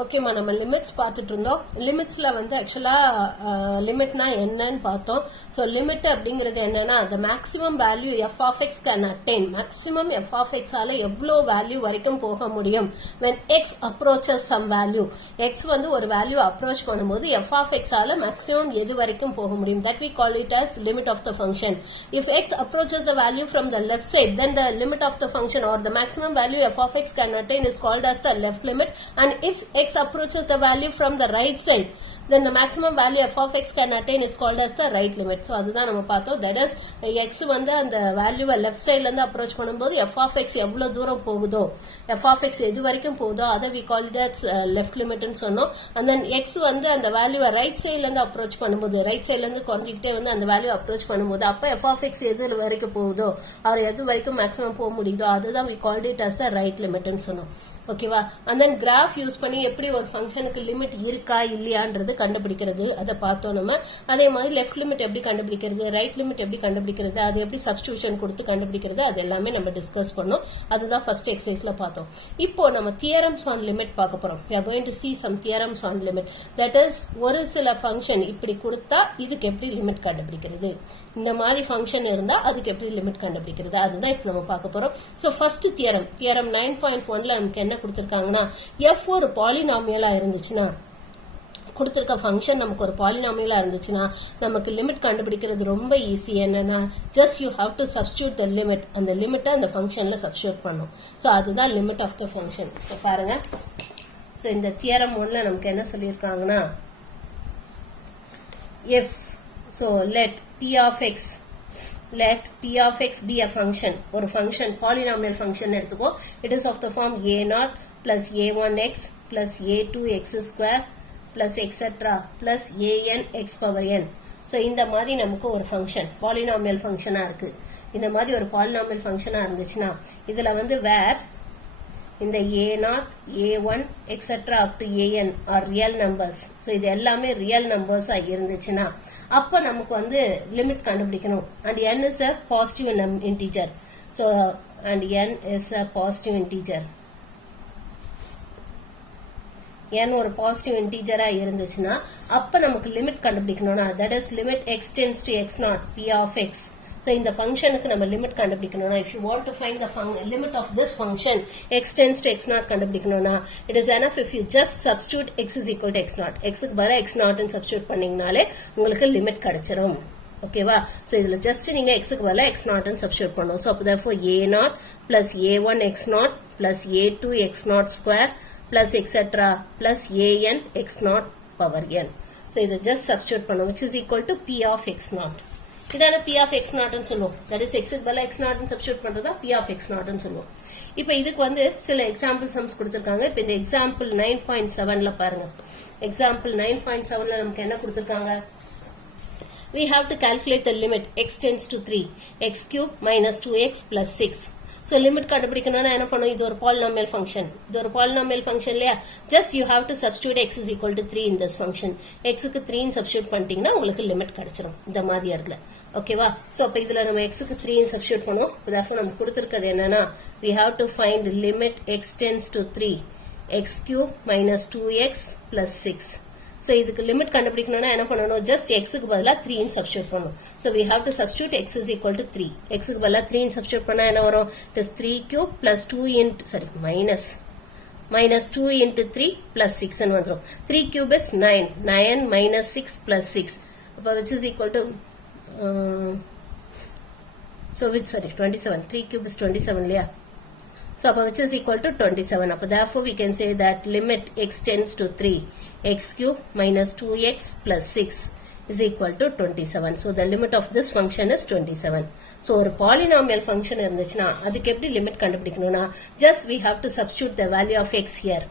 ஓகேமா, நம்ம லிமிட்ஸ் பார்த்துட்டு இருந்தோம். லிமிட்ஸ்ல வந்து ஆக்சுவலா லிமிட்னா என்னன்னு பார்த்தோம். ஸோ லிமிட் அப்படிங்கிறது என்னன்னா the maximum value f of x can attain, maximum f of x ஆல எவ்வளோ வேல்யூ வரைக்கும் போக முடியும் when x approaches some value. x வந்து ஒரு வேல்யூ அப்ரோச் பண்ணும்போது f of x ஆல மேக்ஸிமம் எது வரைக்கும் போக முடியும், that we call it as limit of the function. If x approaches the value from the left side, then the limit of the function or the maximum value f of x can attain is called as the left limit. And if x approaches the value from the right side, then the maximum value f of x can attain is called as the right limit. So அதுதான் நம்ம பார்த்தோம். That is x வந்து அந்த வேல்யூவை left சைட்ல இருந்து approach பண்ணும்போது f of x எவ்வளவு தூரம் போகுதோ, f of x எது வரைக்கும் போகுதோ அதை we call it as left limit ன்னு சொன்னோம். and then x வந்து அந்த வேல்யூவை ரைட் சைட்ல இருந்து அப்ரோச் பண்ணும்போது, ரைட் சைட்ல இருந்து குறைஞ்சிக்கிட்டே வந்து அந்த வேல்யூ அப்ரோச் பண்ணும்போது அப்ப f of x எது வரைக்கும் போகுதோ அவர் எது வரைக்கும் மேக்ஸிமம் போக முடியுதோ அதுதான் we called it as a right limit ன்னு சொன்னோம். ஓகேவா? and then கிராஃப் யூஸ் பண்ணி எப்படி ஒரு ஃபங்க்ஷனுக்கு லிமிட் இருக்கா இல்லையான்றது கண்டுபிடிக்கிறது அதை பார்த்தோம் நம்ம. அதே மாதிரி லெஃப்ட் லிமிட் எப்படி கண்டுபிடிக்கிறது, ரைட் லிமிட் எப்படி கண்டுபிடிக்கிறது, அது எப்படி சப்ஸ்டிடியூஷன் கொடுத்து கண்டுபிடிக்கிறது, அது எல்லாமே நம்ம டிஸ்கஸ் பண்ணோம். அதுதான் ஃபர்ஸ்ட் எக்ஸசைஸ்ல பார்த்தோம். இப்போ நம்ம தியரம்ஸ் ஆன் லிமிட் பார்க்க போறோம். we are going to see some theorems on limit. that is ஒரு சில ஃபங்க்ஷன் இப்படி கொடுத்தா இதுக்கு எப்படி லிமிட் கண்டுபிடிக்கிறது, இந்த மாதிரி ஃபங்க்ஷன் இருந்தா அதுக்கு எப்படி லிமிட் கண்டுபிடிக்கிறது, அதுதான் இப்போ நம்ம பார்க்க போறோம். ஸோ ஃபர்ஸ்ட் தியரம் 9.1ல நமக்கு என்ன கொடுத்திருக்காங்கன்னா, f ஒரு பாலினாமியலா இருந்துச்சுன்னா, கொடுத்திருக்க ஃபங்க்ஷன் நமக்கு ஒரு பாலினாமியலா இருந்துச்சுன்னா நமக்கு லிமிட் கண்டுபிடிக்கிறது ரொம்ப ஈஸி. என்னன்னா just you have to substitute the limit, அந்த லிமிட்டை அந்த ஃபங்க்ஷன்ல சப்ஸ்டிடியூட் பண்ணும். ஸோ அதுதான் லிமிட் ஆஃப் த ஃபங்க்ஷன். பாருங்க, ஸோ இந்த தியரம் 1ல நமக்கு என்ன சொல்லியிருக்காங்கன்னா, if so let p of x be a function, ஒரு ஃபங்க்ஷன் polynomial function எடுத்துக்கோ. it is of the form a0 plus a1x plus a2x square plus etc plus an x power n. so இந்த மாதிரி நமக்கு ஒரு function polynomial ஃபங்க்ஷனா இருக்கு. இந்த மாதிரி ஒரு polynomial ஃபங்க்ஷனா இருந்துச்சுன்னா இதுல வந்து where இந்த a0 a1 etc up to an are real numbers. so இது எல்லாமே real numbers ஆ இருந்துச்சுன்னா அப்ப நமக்கு வந்து லிமிட் கண்டுபிடிக்கணும். and n is a positive integer. so and n is a positive integer. n ஒரு பாசிட்டிவ் இன்டிஜரா இருந்துச்சுன்னா அப்ப நமக்கு லிமிட் கண்டுபிடிக்கணும்னா that is limit x tends to x0 p of x. so இந்த ஃபங்க்ஷனுக்கு நம்ம லிமிட் கண்டுபிடிக்கணும்னா, if you want to find the limit of this function x tends to x0 கண்டுபிடிக்கணும்னா it is enough if you just substitute x is equal to x0. x க்கு பதிலா x0 ன்னு substitute பண்ணீங்கனாலே உங்களுக்கு limit கிடைச்சிரும். ஓகேவா? So இதுல just நீங்க x க்கு பதிலா x0 ன்னு சப்ஸ்டிடியூட் பண்ணனும். so therefore a0 plus a1 x0 plus a2 x0 square plus etc plus an x0 power n. so இதை just substitute பண்ணோம், which is equal to p of x0. இதான p of x0 ன்னு சொல்லுவோம். that is x க்கு பதிலா x0 ன்னு substitute பண்றதா p of x0 ன்னு சொல்லுவோம். இப்போ இதுக்கு வந்து சில எக்ஸாம்பிள் சம்ஸ் கொடுத்திருக்காங்க. இப்போ இந்த எக்ஸாம்பிள் 9.7ல பாருங்க. எக்ஸாம்பிள் 9.7ல நமக்கு என்ன கொடுத்திருக்காங்க, we have to calculate the limit x tends to 3 x cube minus 2x plus 6. so limit கண்டுபிடிக்கணும்னா என்ன பண்ணும், இது ஒரு பாலினாமியல் ஃபங்க்ஷன், இது ஒரு பாலினாமியல் ஃபங்க்ஷன் இல்லையா, just you have to substitute x is equal to 3 in this function. x க்கு 3 ன்னு சப்ஸ்டிடியூட் பண்ணிட்டீங்கன்னா உங்களுக்கு லிமிட் கிடைச்சிரும் இந்த மாதிரி இடத்துல. ஓகேவா? சோ அப்ப இதுல நம்ம x க்கு 3 ன்னு சப்ஸ்டிடியூட் பண்ணுவோம். therefore நமக்கு கொடுத்திருக்கிறது என்னன்னா, we have to find limit x tends to 3 x cube minus 2x plus 6. so இதுக்கு லிமிட் கண்டுபிடிக்கணும்னா என்ன பண்ணணும், ஜஸ்ட் x க்கு பதிலா 3 ன்னு சப்ஸ்டிடியூட் பண்ணனும். so we have to substitute x is equal to 3. x க்கு பதிலா 3 ன்னு சப்ஸ்டிடியூட் பண்ணா என்ன வரும், it is 3 cube plus 2 into minus 2 into 3 plus 6 ன்னு வந்துரும். 3 cube is 9 minus 6 plus 6 அப்ப which is equal to 27. 3 cube is 27 இல்லையா? so which is equal to 27. அப்ப therefore we can say that limit x tends to 3 x cube minus 2x plus 6 is equal to 27. so the limit of this function is 27. so ஒரு polynomial function இருந்துச்சுன்னா அதுக்கு எப்படி limit கண்டுபிடிக்கணும்னா, just we have to substitute the value of x here.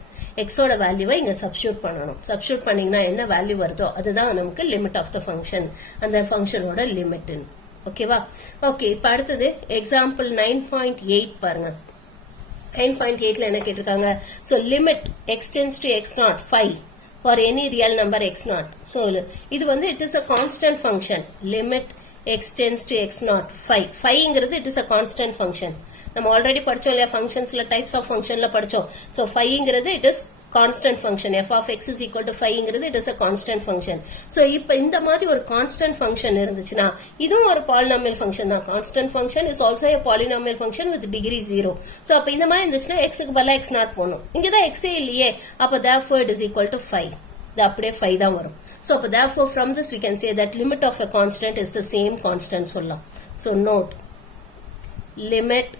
x ஓட வேல்யூவை இங்க substitute பண்ணனும். Substitute பண்ணீங்கன்னா என்ன வேல்யூ வருதோ அதுதான் நமக்கு லிமிட் ஆஃப் த ஃபங்க்ஷன், அந்த ஃபங்க்ஷனோட லிமிட். ஓகேவா? ஓகே, இப்ப அடுத்தது எக்ஸாம்பிள் 9.8 பாருங்க. 9.8ல என்ன கேட்டிருக்காங்க, so limit x tends to x0 5 for any real number x0. so இது வந்து it is a constant function. limit x tends to x0 5 5ங்கிறது it is a constant function. நம்ம ஆல்ரெடி படிச்சோம் இல்லையா, ஃபங்க்ஷன்ஸ்ல டைப்ஸ் ஆஃப் ஃபங்க்ஷன்ல படிச்சோம். so 5ங்கிறது it is constant function f of x is equal to 5ங்கிறது it is a constant function. So இப்போ இந்த மாதிரி ஒரு constant function இருந்துச்சுன்னா இதுவும் ஒரு பாலினாமியல் ஃபங்க்ஷன் தான். Constant function is also a polynomial function with degree 0. So அப்ப இந்த மாதிரி இருந்துச்சுன்னா x க்கு பதிலா x நாட் போடணும். இங்க தான் x இல்லையே, அப்ப therefore it is equal to 5. இது அப்படியே 5 தான் வரும். So அப்ப therefore from this we can say that limit of a constant is the same constant சொல்லலாம். So note, limit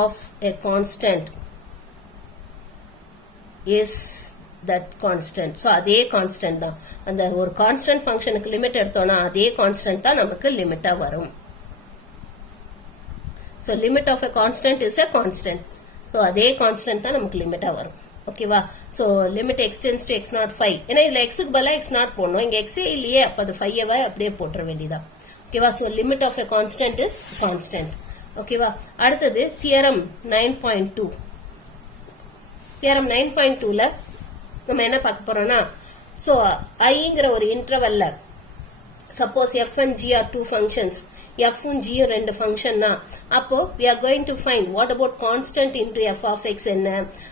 of a constant is that constant. So அதே constant தான். அந்த ஒரு constant functionக்கு limit எடுத்தோம்னா அதே constant தான் நமக்கு லிமிட்டா வரும். So limit of a constant is a constant. So அதே constant தான் நமக்கு லிமிட்டா வரும். ஓகேவா? So limit x tends to x naught 5. ஏன்னா இதுல x க்கு பதிலா x நாட் போடணும். இங்க x இல்லையே, அப்ப அது 5 அப்படியே போட்டுற வேண்டியதான். ஓகேவா? So limit of a constant is constant. ஓகேவா? அடுத்தது தியரம் 9.2. தியரம் 9.2ல நம்ம என்ன பார்க்க போறோம்னா, சோ iங்கிற ஒரு இன்டர்வல்ல suppose f and g are two functions, f and g ரெண்டு ஃபங்க்ஷன்னா, அப்போ we are going to find what about constant into f of x என்ன,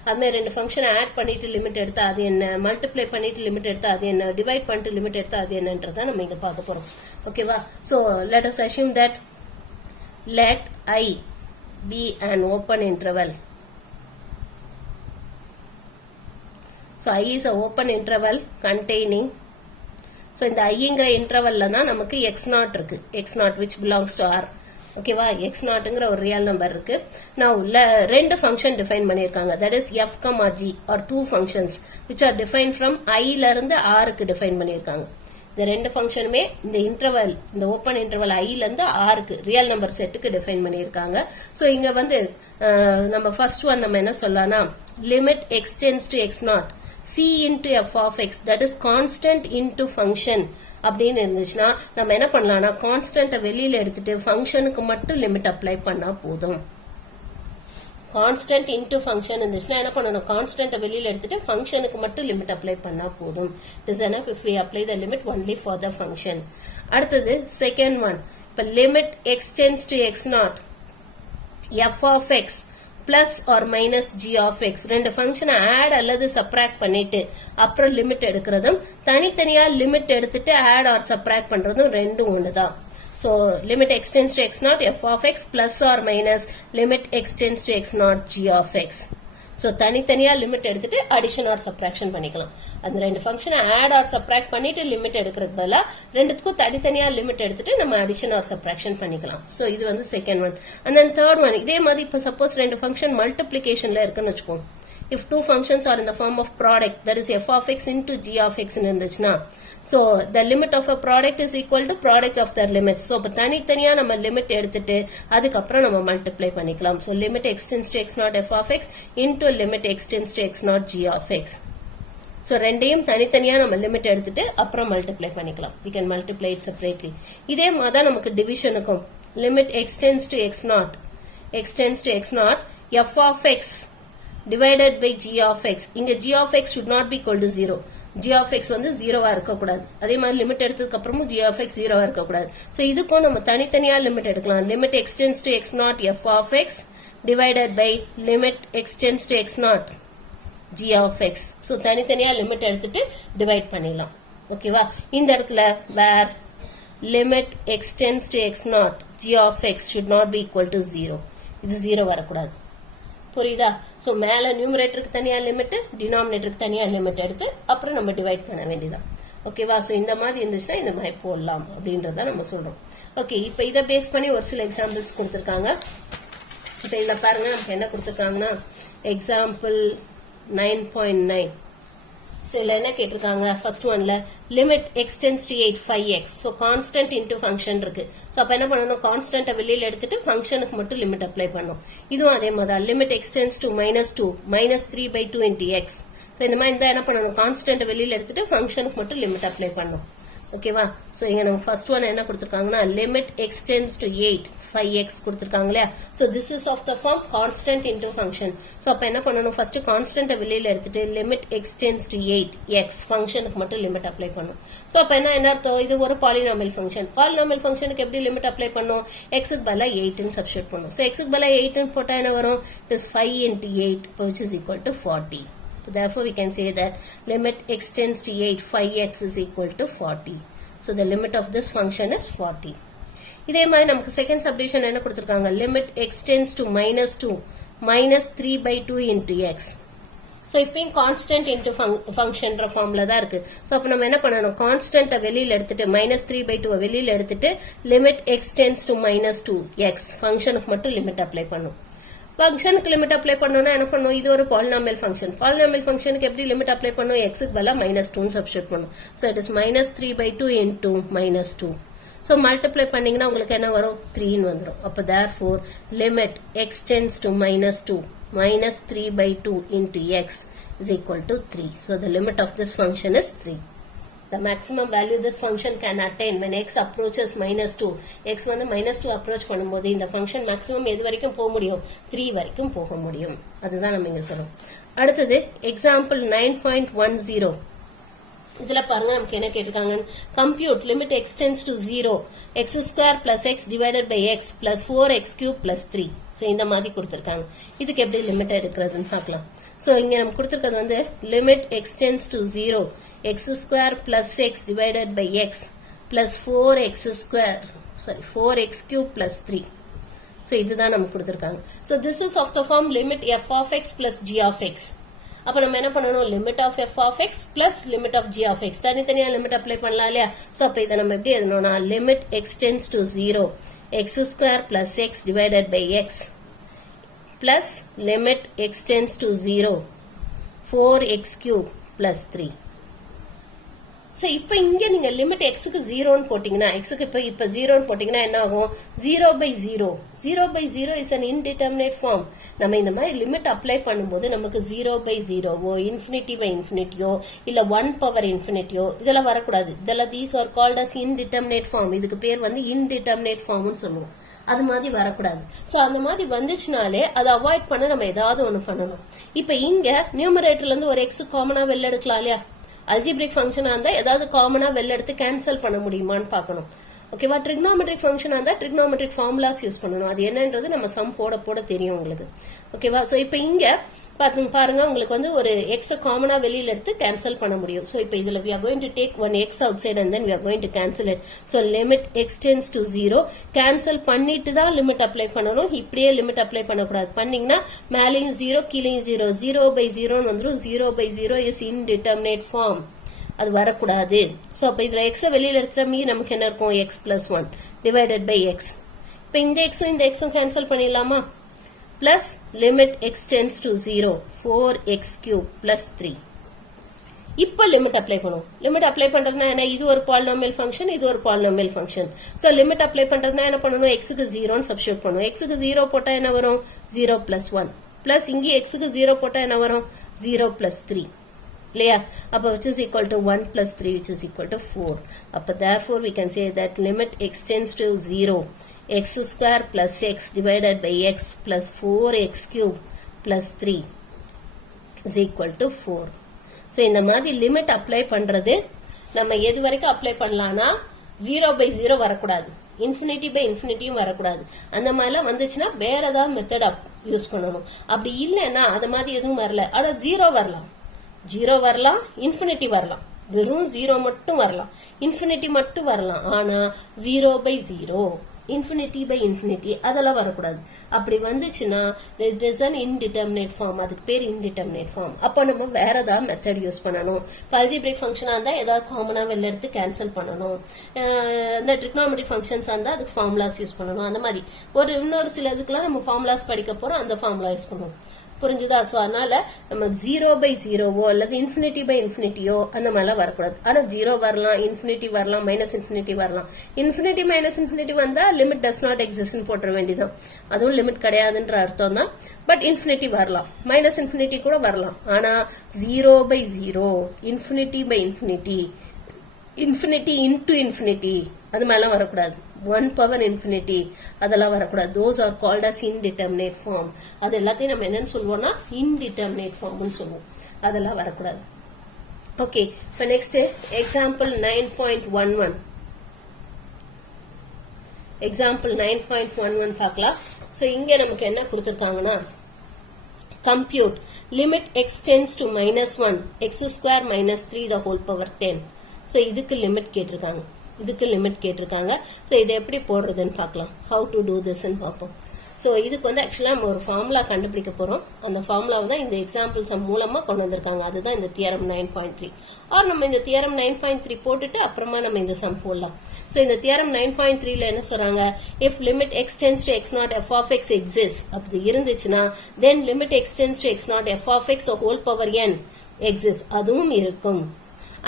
அதுமாதிரி ரெண்டு ஃபங்க்ஷன் ஆட் பண்ணிட்டு லிமிட் எடுத்தா அது என்ன, மல்டிப்ளை பண்ணிட்டு லிமிட் எடுத்தா அது என்ன, டிவைட் பண்ணிட்டு லிமிட் எடுத்தா அது என்னன்றதை நம்ம இங்க பார்க்க போறோம். ஓகேவா? so let us assume that let I be an open interval. So I is a open interval containing, so இந்த iங்கிற இன்டர்வல்ல தான் நமக்கு x0 இருக்கு, x0 which belongs to R. ஓகேவா? x0ங்கிற ஒரு ரியல் நம்பர் இருக்கு. now ரெண்டு ஃபங்க்ஷன் டிஃபைன் பண்ணிருக்காங்க, that is f, g or two functions which are defined from I ல இருந்து R க்கு டிஃபைன் பண்ணிருக்காங்க. இந்த ரெண்டு ஃபங்க்ஷனுமே இந்த இன்டர்வல், இந்த ஓபன் இன்டர்வல் I ல இருந்து R க்கு ரியல் நம்பர் செட்டுக்கு டிஃபைன் பண்ணிருக்காங்க. சோ இங்க வந்து நம்ம ஃபர்ஸ்ட் ஒன் நம்ம என்ன சொல்லலாம்னா, limit x tends to x0 c into f of x, that is constant into function அப்படின்னு இருந்துச்சுன்னா நம்ம என்ன பண்ணலாம்னா, கான்ஸ்டன்ட் வெளியில எடுத்துட்டு ஃபங்க்ஷனுக்கு மட்டும் லிமிட் அப்ளை பண்ணா போதும். கான்ஸ்டன்ட் இன்டு ஃபங்க்ஷன் இருந்துச்சுன்னா என்ன பண்ணணும், கான்ஸ்டன்ட் வெளியில எடுத்துட்டு ஃபங்க்ஷனுக்கு மட்டும் லிமிட் அப்ளை பண்ணா போதும். It is enough if we apply the limit only for the function. அடுத்தது செகண்ட் ஒன், இப்ப limit x tends to x0 f of x plus or minus g of x, ரெண்டு ஃபங்க்ஷனை ஆட் அல்லது subtract பண்ணிட்டு அப்புறம் limit எடுக்கிறதும், தனித்தனியா limit எடுத்துட்டு add R subtract பண்றதும் ரெண்டும் ஒண்ணுதான். So limit x tends to x0 f of x plus or minus limit x tends to x0 g of x. So தனித்தனியா லிமிட் எடுத்துட்டு அடிஷன் ஆர் சப்ராக்ஷன் பண்ணிக்கலாம். அந்த ரெண்டு ஃபங்க்ஷனை ஆட் ஆர் சப்ராக்ட் பண்ணிட்டு லிமிட் எடுக்கிறது பதிலா ரெண்டுத்துக்கும் தனித்தனியா லிமிட் எடுத்துட்டு நம்ம அடிஷன் ஆர் சப்ராக்ஷன் பண்ணிக்கலாம். சோ இது வந்து second one. And then third one, இதே மாதிரி இப்ப சப்போஸ் ரெண்டு ஃபங்க்ஷன் மல்டிப்ளிகேஷன்ல இருக்குன்னு வச்சுக்கோங்க. if two functions are in the form of product, that is f of x into g of x இருந்துச்சுன்னா, so the limit of a product is equal to product of their limits. so அப்ப தனித்தனியா நம்ம limit எடுத்துட்டு அதுக்கப்புறம் நம்ம multiply பண்ணிக்கலாம். so limit x tends to x0 f of x into limit x tends to x0 g of x. so ரெண்டையும் தனித்தனியா நம்ம லிமிட் எடுத்துட்டு அப்புறம் மல்டிப்ளை பண்ணிக்கலாம். we can multiply it separately. இதே மாதிரி தான் நமக்கு டிவிஷனுக்கும் limit x tends to x0 f of x divided by g of x. இங்க g of x should not be equal to 0. g of x வந்து 0வா இருக்க கூடாது. அதே மாதிரி லிமிட் எடுத்ததுக்கு அப்புறமும் g of x 0வா இருக்க கூடாது. சோ இதுக்கும் நம்ம தனித்தனியா லிமிட் எடுக்கலாம். limit x tends to x0 f of x divided by limit x tends to x0 g of x. So தனித்தனியா லிமிட் எடுத்துட்டு டிவைட் பண்ணிடலாம். ஓகேவா? இந்த இடத்துல where limit x tends to x0 g of x should not be equal to 0. இது 0 வரக்கூடாது. புரியுதா? So மேல நியூமரேட்டருக்கு தனியா லிமிட், டினாமினேட்டருக்கு தனியா லிமிட் எடுத்து அப்புறம் நம்ம டிவைட் பண்ண வேண்டியதான். ஓகேவா? சோ இந்த மாதிரி இருந்துச்சுன்னா இந்த மாதிரி போடலாம் அப்படின்றத நம்ம சொல்றோம். ஓகே, இப்போ இதை பேஸ் பண்ணி ஒரு சில எக்ஸாம்பிள்ஸ் கொடுத்துருக்காங்க. இப்போ இதுல பாருங்க நமக்கு என்ன கொடுத்துருக்காங்கன்னா, எக்ஸாம்பிள் 9.9. சோ இதுல என்ன கேட்டிருக்காங்க, ஃபர்ஸ்ட் ஒன்ல limit x tends to 8 5x. So constant into function இருக்கு. சோ அப்ப என்ன பண்ணணும், கான்ஸ்டன்ட்டை வெளியில எடுத்துட்டு ஃபங்க்ஷனுக்கு மட்டும் லிமிட் அப்ளை பண்ணணும். இதுவும் அதே மாதிரி தான். Limit x tends to -2 -3/2 into x. So இந்த மாதிரி இருந்தா என்ன பண்ணணும், கான்ஸ்டன்ட்டை வெளியில எடுத்துட்டு ஃபங்க்ஷனுக்கு மட்டும் லிமிட் அப்ளை பண்ணணும். ஓகேவா? சோ இங்க நம்ம ஃபர்ஸ்ட் ஒன் என்ன கொடுத்திருக்காங்கன்னா, limit x tends to 8 5x கொடுத்திருக்காங்க இல்லையா? So this is of the form constant into function. So அப்ப என்ன பண்ணணும், ஃபர்ஸ்ட் கான்ஸ்டன்ட்டை வெளியில எடுத்துட்டு limit x tends to 8x ஃபங்க்ஷனுக்கு மட்டும் லிமிட் அப்ளை பண்ணணும். சோ அப்ப என்ன அர்த்தம், இது ஒரு பாலினாமியல் ஃபங்க்ஷன். பாலினாமியல் ஃபங்க்ஷனுக்கு எப்படி லிமிட் அப்ளை பண்ணணும், x க்கு பதிலா 8 ன்னு சப்ஸ்டிட்யூட் பண்ணணும். சோ x க்கு பதிலா 8 ன்னு போட்டா என்ன வரும், it is 5 into 8 which is equal to 40. Therefore, we can say that limit x tends to 8, 5x is equal to 40. So, the limit of this function is 40. இதே மாதிரி நமக்கு செகண்ட் சப்டிவிஷன் என்ன கொடுத்திருக்காங்க limit x tends to -2 -3/2 into x. So இப்பயும் constant into ஃபங்க்ஷன்ற ஃபார்ம்ல தான் இருக்கு. So அப்போ நம்ம என்ன பண்ணணும் கான்ஸ்டன்ட்டை வெளியில் எடுத்துட்டு -3/2 வெளியில் எடுத்துட்டு limit x tends to -2x ஃபங்க்ஷனுக்கு மட்டும் லிமிட் அப்ளை பண்ணும். ஃபங்க்ஷனுக்கு லிமிட் அப்ளை பண்ணோம்னா என்ன பண்ணும் இது ஒரு பாலினாமியல் ஃபங்க்ஷன். பாலினாமியல் ஃபங்க்ஷனுக்கு எப்படி லிமிட் அப்ளை பண்ணும் எக்ஸுக்கு பதிலாக -2 சப்ஸ்டிட்யூட் பண்ணும். So it is -3/2 into -2. So multiply பண்ணீங்கன்னா உங்களுக்கு என்ன வரும் 3 வந்துடும். அப்போ therefore limit x tends to -2 -3/2 into x is equal to 3. So the limit of this function is 3. The maximum value this function can attain when x approaches -2. x வந்து -2 approach பண்ணும்போது இந்த function maximum எது வரைக்கும் போக முடியும் 3 வரைக்கும் போக முடியும். அதுதான் நம்ம இங்க சொல்றோம். அடுத்தது example 9.10. இதுல பாருங்க நமக்கு என்ன கேட்டிருக்காங்க compute limit x tends to 0 x square plus x divided by x plus 4x cube plus 3. So இந்த மாதிரி கொடுத்துருக்காங்க. இதுக்கு எப்படி லிமிட் எடுக்கிறதுன்னு பார்க்கலாம். ஸோ இங்கே நம்ம கொடுத்துருக்கிறது வந்து limit x tends to 0 x square plus x divided by x plus 4x cube plus 3. So இதுதான் நமக்கு கொடுத்துருக்காங்க. So this is of the form limit f of x plus g of x. அப்போ நம்ம என்ன பண்ணணும் limit of f of x plus limit of g of x தனித்தனியாக limit apply பண்ணலாம் இல்லையா. ஸோ அப்போ இதை நம்ம எப்படி எழுதணும்னா limit x tends to 0 x square plus x divided by x plus limit x tends to 0 4x cube plus 3. So இப்போ இங்க நீங்க லிமிட் xக்கு 0 ன்னு போட்டீங்கன்னா xக்கு இப்ப 0 ன்னு போட்டீங்கன்னா என்ன ஆகும் 0/0 0/0 is an indeterminate form. நம்ம இந்த மாதிரி லிமிட் அப்ளை பண்ணும்போது நமக்கு 0/0 இன்ஃபினிட்டியோ இல்ல 1 பவர் இன்ஃபினிட்டியோ இதெல்லாம் வரக்கூடாது. இதெல்லாம் these are called as indeterminate form. இதுக்கு பேர் வந்து indeterminate form ன்னு சொல்லுவோம். அது மாதிரி வரக்கூடாது. ஸோ அந்த மாதிரி வந்துச்சுனாலே அதை அவாய்ட் பண்ண நம்ம ஏதாவது ஒன்று பண்ணணும். இப்போ இங்க நியூமரேட்டர்ல இருந்து ஒரு எக்ஸ் காமனா வெளில எடுக்கலாம் இல்லையா. அல்ஜிப்ரிக் ஃபங்க்ஷனா இருந்தா ஏதாவது காமனா வெளில எடுத்து கேன்சல் பண்ண முடியுமான்னு பார்க்கணும். ஓகேவா. ட்ரிக்னோமெட்ரிக் ஃபங்க்ஷனா இருந்தா ட்ரிக்னோமெட்ரிக் ஃபார்முலாஸ் யூஸ் பண்ணணும். அது என்னன்றது நம்ம சம் போட போட தெரியும் உங்களுக்கு. ஓகேவா. ஸோ இப்போ இங்க பாருங்க உங்களுக்கு வந்து ஒரு எக்ஸை காமனா வெளியில எடுத்து கேன்சல் பண்ண முடியும். ஸோ இப்போ இதுல we are going to take one x outside and then we are going to cancel it. So limit x tends to 0 cancel பண்ணிட்டு தான் லிமிட் அப்ளை பண்ணணும். இப்படியே லிமிட் அப்ளை பண்ணக்கூடாது. பண்ணீங்கன்னா மேலேயும் 0 கீழேயும் 0 0/0 வந்துடும். 0/0 இஸ் இன்டிட்டர்மினேட் ஃபார்ம். அது வரக்கூடாது. ஸோ அப்போ இதில் எக்ஸை வெளியில் எடுத்துகிற மீ நமக்கு என்ன இருக்கும் x plus 1 divided by x. இப்போ இந்த எக்ஸும் கேன்சல் பண்ணிடலாமா. Plus limit x tends to 0 4x cube plus 3. இப்போ லிமிட் அப்ளை பண்ணுவோம். லிமிட் அப்ளை பண்றதுனா என்ன இது ஒரு பாலினாமியல் ஃபங்க்ஷன் இது ஒரு polynomial function. So limit apply பண்றதுனா என்ன பண்ணணும் எக்ஸுக்கு 0 சப்ஸ்டிட்யூட் பண்ணுவோம். எக்ஸுக்கு 0 போட்டால் என்ன வரும் 0 பிளஸ் 1 பிளஸ் இங்கே எக்ஸுக்கு 0 போட்டால் என்ன வரும் 0 பிளஸ் 3 இல்லையா. அப்போ which is equal to 1 plus 3 which is equal to 4. அப்போ therefore we can say that limit x tends to 0 x square plus x divided by x plus 4x cube plus 3 is equal to 4. So இந்த மாதிரி limit apply பண்றது நம்ம எது வரைக்கும் apply பண்ணலாம்னா 0/0 வரக்கூடாது. இன்ஃபினிட்டியும் வரக்கூடாது. அந்த மாதிரிலாம் வந்துச்சுன்னா வேற ஏதாவது மெத்தட் யூஸ் பண்ணணும். அப்படி இல்லைன்னா அது மாதிரி எதுவும் வரல ஆனா 0 வரலாம் 0 வரலாம் இன்ஃபினிட்டி வரலாம். வெறும் 0 மட்டும் வரலாம் இன்ஃபினிட்டி மட்டும் வரலாம். ஆனா 0/0 இன்ஃபினிட்டி அதெல்லாம் வரக்கூடாது. அப்படி வந்துச்சுன்னா it is an indeterminate form. அதுக்கு பேர் indeterminate form. அப்போ நம்ம வேற ஏதாவது மெத்தட் யூஸ் பண்ணணும். அல்ஜிப்ரிக் ஃபங்க்ஷனா இருந்தா ஏதாவது காமனா வெளில எடுத்து கேன்சல் பண்ணணும். இந்த ட்ரிக்னோமெட்ரிக் ஃபங்க்ஷன்ஸ் இருந்தா அதுக்கு ஃபார்முலாஸ் யூஸ் பண்ணணும். அந்த மாதிரி இன்னொரு சில இதுக்கெல்லாம் நம்ம ஃபார்முலாஸ் படிக்க போறோம். அந்த ஃபார்முலா யூஸ் பண்ணுவோம். புரிஞ்சுதா. ஸோ அதனால நம்ம 0/0 அல்லது இன்ஃபினிட்டியோ அந்த மாதிரிலாம் வரக்கூடாது. ஆனால் 0 வரலாம் இன்ஃபினிட்டி வரலாம் மைனஸ் இன்ஃபினிட்டி வரலாம். இன்ஃபினிட்டி மைனஸ் இன்ஃபினிட்டி வந்தா லிமிட் டஸ் நாட் எக்ஸிஸ்ட்னு போட்டுற வேண்டியதான். அதுவும் லிமிட் கிடையாதுன்ற அர்த்தம் தான். பட் இன்ஃபினிட்டி வரலாம் மைனஸ் இன்ஃபினிட்டி கூட வரலாம். ஆனா 0/0 இன்ஃபினிட்டி இன்டு இன்ஃபினிட்டி அது மாதிரிலாம் வரக்கூடாது. 1 பவர் இன்ஃபினிட்டி அதெல்லாம் வரக்கூடாது. those are called as indeterminate form. அது எல்லாத்தையும் நம்ம என்னன்னு சொல்லுவோம்னா indeterminate formனு சொல்லுவோம். அதெல்லாம் வரக்கூடாது. ஓகே. இப்போ நெக்ஸ்ட் எக்ஸாம்பிள் 9.11 பார்க்கலாம். ஸோ இங்க நமக்கு என்ன கொடுத்துருக்காங்கன்னா compute limit x tends to minus 1 x square minus 3 the whole power 10. So இதுக்கு limit கேட்டிருக்காங்க. இதுக்கு limit கேட்டிருக்காங்க. So இதை எப்படி போடுறதுன்னு பார்க்கலாம். How to do this ன்னு பார்ப்போம். So இதுக்கு வந்து ஆக்சுவலாக நம்ம ஒரு ஃபார்முலா கண்டுபிடிக்க போகிறோம். அந்த ஃபார்முலாவை தான் இந்த எக்ஸாம்பிள்ஸ் மூலமாக கொண்டு வந்திருக்காங்க. அதுதான் இந்த தியரம் 9.3. ஆர் நம்ம இந்த தியரம் 9.3 போட்டுட்டு அப்புறமா நம்ம இந்த சம் போடலாம். ஸோ இந்த தியரம் 9.3ல என்ன சொல்றாங்க, if limit x tends to x naught f of x exists அப்படி இருந்துச்சுன்னா then limit x tends to x naught f of x the whole power n exists அதுவும் இருக்கும்.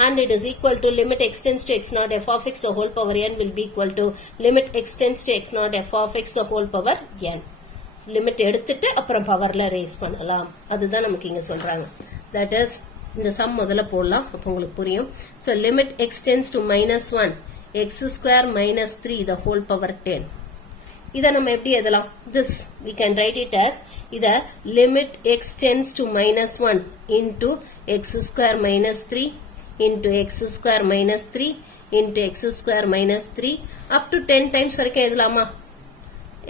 And it is equal to limit x tends to x naught f of x the whole power n will be equal to limit x tends to x naught f of x the whole power n. Limit எடுத்துட்டு அப்புறம் பவர்ல race பண்ணலாம். அதுதான் நமக்கு இங்க சொல்றாங்க. That is இந்த some முதல்ல போடலாம், அப்போ உங்களுக்கு புரியும். So limit x tends to minus 1 x square minus 3 the whole power 10. இதை நம்ம எப்படி எழுதலாம்? This we can write it as இதை limit x tends to minus 1 into x square minus 3 into x square minus 3 into x square minus 3 up to 10 times வரைக்கும் எழுதலாமா?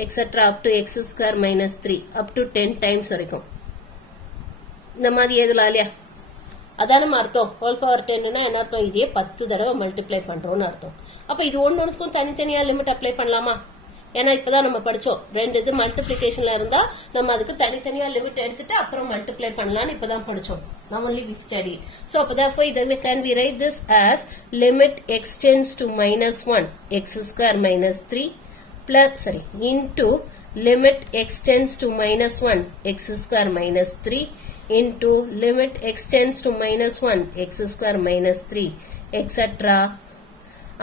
etc up to x square minus 3 up to 10 times வரைக்கும் இந்த மாதிரி எழுதலாம் இல்லையா? அதான் நம்ம அர்த்தம். ஹோல் பவர் 10னா என்ன அர்த்தம்? இதே 10 தடவை மல்டிப்ளை பண்றோம்னு அர்த்தம். அப்ப இது ஒன்னொன்னுக்கும் தனித்தனியா லிமிட் அப்ளை பண்ணலாமா? ஏன்னா இப்பதான் நம்ம படிச்சோம், ரெண்டு இது மல்டிப்ளிகேஷன்ல இருந்தா நம்ம அதுக்கு தனித்தனியா லிமிட் எடுத்துட்டு அப்புறம் மல்டிப்ளை பண்ணலாம்னு இப்பதான் படிச்சோம். Now only we studied. So therefore can we write this as limit x tends to minus 1 x square minus 3 plus into limit x tends to minus 1 x square minus 3 into limit x tends to minus 1 x square minus 3 etc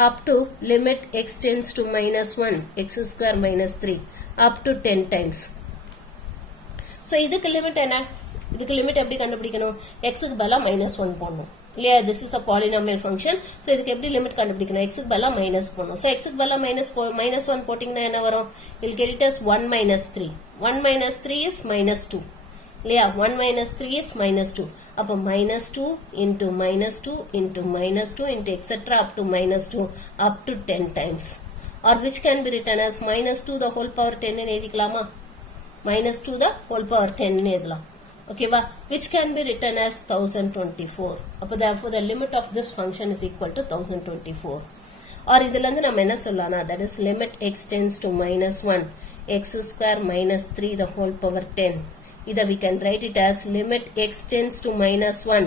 up to limit x tends to minus 1 x square minus 3 up to 10 times. So இதுக்கு limit என்ன? இதுக்கு limit எப்படி கண்டுபிடிக்கணும்? x க்கு பதிலா -1 போடணும் இல்லையா? this is a polynomial function. so இதுக்கு எப்படி லிமிட் கண்டுபிடிக்கணும்? x க்கு பதிலா மைனஸ் போடணும். so x க்கு பதிலா -1 போட்டிங்கன்னா என்ன வரும்? you'll get it as 1 minus 3. 1 minus 3 is minus 2 இல்லையா? 1 minus 3 is minus 2. அப்போ minus 2 into minus 2 into minus 2 into etc up to minus 2 up to 10 times. Or which can be written as minus 2 the whole power 10 ன்னு எழுதிக்கலாமா? minus 2 the whole power 10 ன்னு எழுதலாம். ஓகேவா? which can be written as 1024. அப்போ therefore the limit of this function is equal to 1024. Or இதுல இருந்து நம்ம என்ன சொல்லலாம்னா, that is limit x tends to minus 1 x square minus 3 the whole power 10. இதை we can write it as limit x tends to minus 1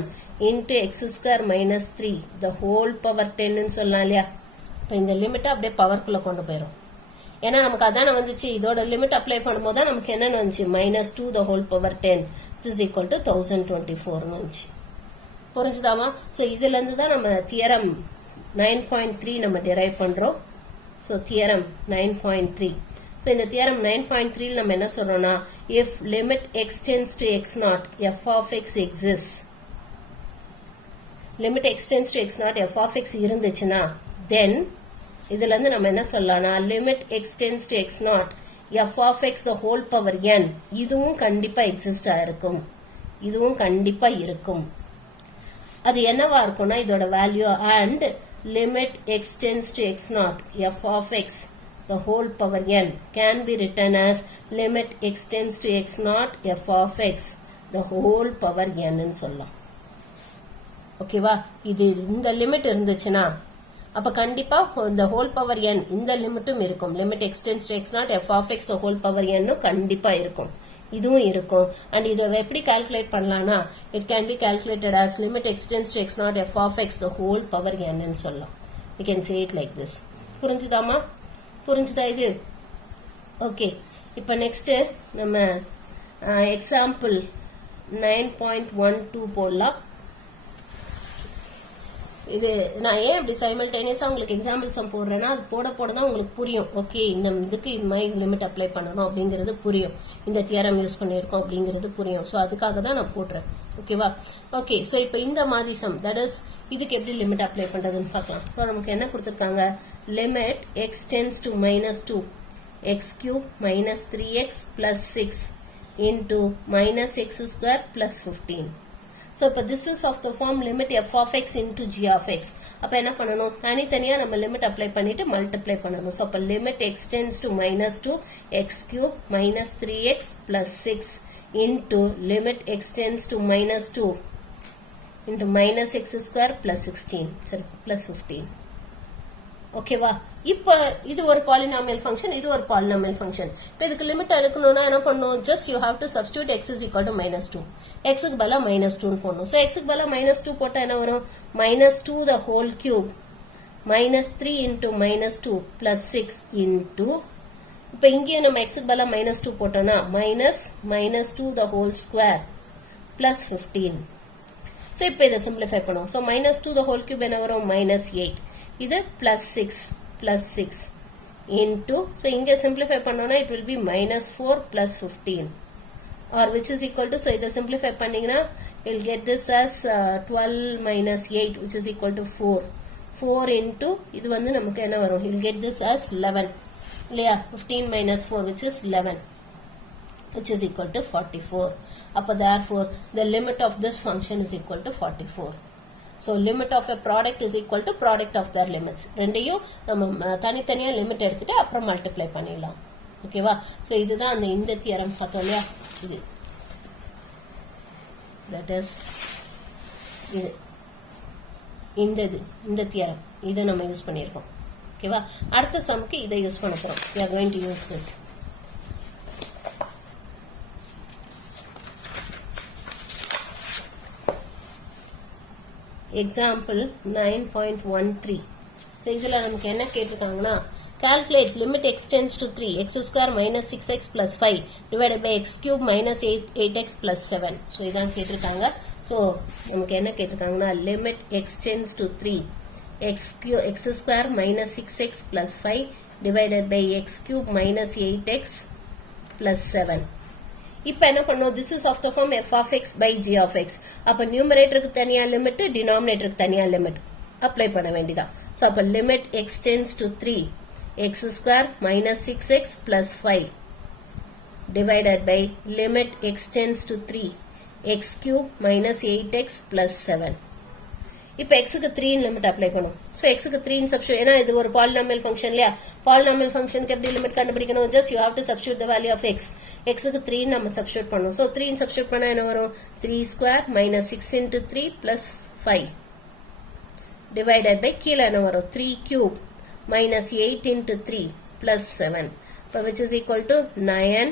into x square minus 3 the whole power 10 ன்னு சொல்லலாம் இல்லையா? இப்போ இந்த லிமிட்டை அப்படியே பவர்க்குள்ள கொண்டு போயிடும். ஏன்னா நமக்கு அதான வந்துச்சு, இதோட லிமிட் அப்ளை பண்ணும்போது தான் நமக்கு என்னன்னு வந்துச்சு, -2 the whole power 10 is equal to 1024 ன்னு வந்துச்சு. புரிஞ்சுதாமா? ஸோ இதுல இருந்து தான் நம்ம தியரம் 9.3 நம்ம டிரைவ் பண்றோம். So theorem 9.3. ஸோ இந்த தியரம் 9.3 நம்ம என்ன சொல்றோம்னா, if limit x tends to x naught f of x exists, limit x tends to x naught f of x இருந்துச்சுன்னா then இதுல இருந்து நம்ம என்ன சொல்லலாம்னா, limit x tends to x naught f of x the whole power n இதுவும் கண்டிப்பா exist ஆயிருக்கும். இதுவும் கண்டிப்பா இருக்கும். அது என்னவா இருக்கும்னா, இதோட value and limit x tends to x naught f of x the whole power n can be written as limit x tends to x naught f of x the whole power n ன்னு சொல்லலாம். ஓகேவா? இது இந்த limit இருந்துச்சுன்னா அப்ப கண்டிப்பா the whole power n இந்த லிமிட்டும் இருக்கும். limit x tends to x naught f of x the whole power n கண்டிப்பா இருக்கும். இதுவும் இருக்கும். and இதை எப்படி கால்குலேட் பண்ணலாம்னா, it can be calculated as limit x tends to x naught f of x the whole power n ன்னு சொல்லலாம். we can say it like this. புரிஞ்சுதாமா? புரிஞ்சுதா இது? ஓகே, இப்போ நெக்ஸ்ட் நம்ம எக்ஸாம்பிள் 9.12 போடலாம். இது நான் ஏன் இப்படி சைமல்டேனியஸா உங்களுக்கு எக்ஸாம்பிள் சம் போடுறேன்னா, அது போட தான் உங்களுக்கு புரியும். ஓகே, இந்த இதுக்கு இந்த மாதிரி லிமிட் அப்ளை பண்ணணும் அப்படிங்கிறது புரியும், இந்த தியரம் யூஸ் பண்ணியிருக்கோம் அப்படிங்கிறது புரியும். ஸோ அதுக்காக தான் நான் போடுறேன். ஓகேவா? ஓகே, ஸோ இப்போ இந்த மாதிரி சம், தட் இஸ் இதுக்கு எப்படி லிமிட் அப்ளை பண்றதுன்னு பார்க்கலாம். ஸோ நமக்கு என்ன கொடுத்துருக்காங்க, limit x tends to -2 x cube minus 3x plus 6 into minus x square plus 15. So, இப்போ this is of the form limit f of x into g of x. அப்போ என்ன பண்ணணும், தனித்தனியா நம்ம லிமிட் அப்ளை பண்ணிட்டு மல்டிப்ளை பண்ணணும். So, அப்போ limit x tends to -2 x cube minus 3x plus 6 into limit x tends to minus 2 into minus x square plus 16 sorry plus 15 ஓகேவா இப்போ இது ஒரு பாலினாமியல் ஃபங்க்ஷன் இது ஒரு பாலினாமியல் ஃபங்க்ஷன் இப்போ இதுக்கு லிமிட் எடுக்கணும்னா என்ன பண்ணணும் just you have to substitute x is equal to minus 2 x க்கு பதிலா minus 2 ன்னு போடணும் ஸோ x க்கு பதிலா minus 2 போட்டா என்ன வரும் minus 2 the whole cube minus 3 into minus 2 plus 6 into இப்போ இங்கே நம்ம x க்கு பதிலா minus 2 போட்டோம்னா minus 2 the whole square plus 15 so இப்போ இதை சிம்பிளிஃபை பண்ணுவோம் so minus 2 the whole cube என்ன வரும் minus 8 இது plus 6 into so இங்க simplify பண்ணோம்னா it will be minus 4 plus 15 or which is equal to so இதை simplify பண்ணீங்கன்னா you'll get this as 12 minus 8 which is equal to 4 into இது வந்து நமக்கு என்ன வரும் you'll get this as 11 இல்லையா 15 minus 4 which is 11 which is equal to 44 அப்போ therefore the limit of this function is equal to 44 So limit of a product is equal to product of their limits. ரெண்டையும் நம்ம தனித்தனியா limit எடுத்துட்டு அப்புறம் multiply பண்ணிடலாம் ஓகேவா so இதுதான் அந்த இந்த தியரம் பார்த்தோம் இல்லையா இது தட் இஸ் இது இந்த தியரம் இதை நம்ம யூஸ் பண்ணியிருக்கோம் ஓகேவா அடுத்த சம்க்கு இதை யூஸ் பண்ண போறோம் we are going to use this example 9.13 so இதுல நமக்கு என்ன கேட்டிருக்காங்கன்னா calculate limit x tends to 3 x square minus 6x plus 5 divided by x cube minus 8x plus 7 so இதான் கேட்டிருக்காங்க so நமக்கு என்ன கேட்டிருக்காங்கன்னா limit x tends to 3 x square minus 6x plus 5 divided by x cube minus 8x plus 7 இப்போ என்ன பண்ணோம் this is of the form f of x by g of x அப்ப நியூமரேட்டருக்கு தனியா limit டினாமினேட்டருக்கு தனியா லிமிட் அப்ளை பண்ண வேண்டியதா so அப்ப limit x tends to 3 x square minus 6x plus 5 divided by limit x tends to 3 x cube minus 8x plus 7 இப்போ x க்கு 3 ன்னு limit apply பண்ணும் சோ x க்கு 3 ன்னு சப்ஸ்டிட்யூட் ஏனா இது ஒரு பாலினாமியல் ஃபங்க்ஷன் இல்லையா பாலினாமியல் ஃபங்க்ஷனுக்கு எப்படி லிமிட் கண்டுபிடிக்கணும் just you have to substitute the value of x x க்கு 3 ன்னு நம்ம சப்ஸ்டிட்யூட் பண்ணனும் சோ 3 ன்னு சப்ஸ்டிட்யூட் பண்ணா என்ன வரும் 3 square minus 6 into 3 plus 5 divided by கீழ என்ன வரும் 3 cube minus 8 into 3 plus 7 இப்போ which is equal to 9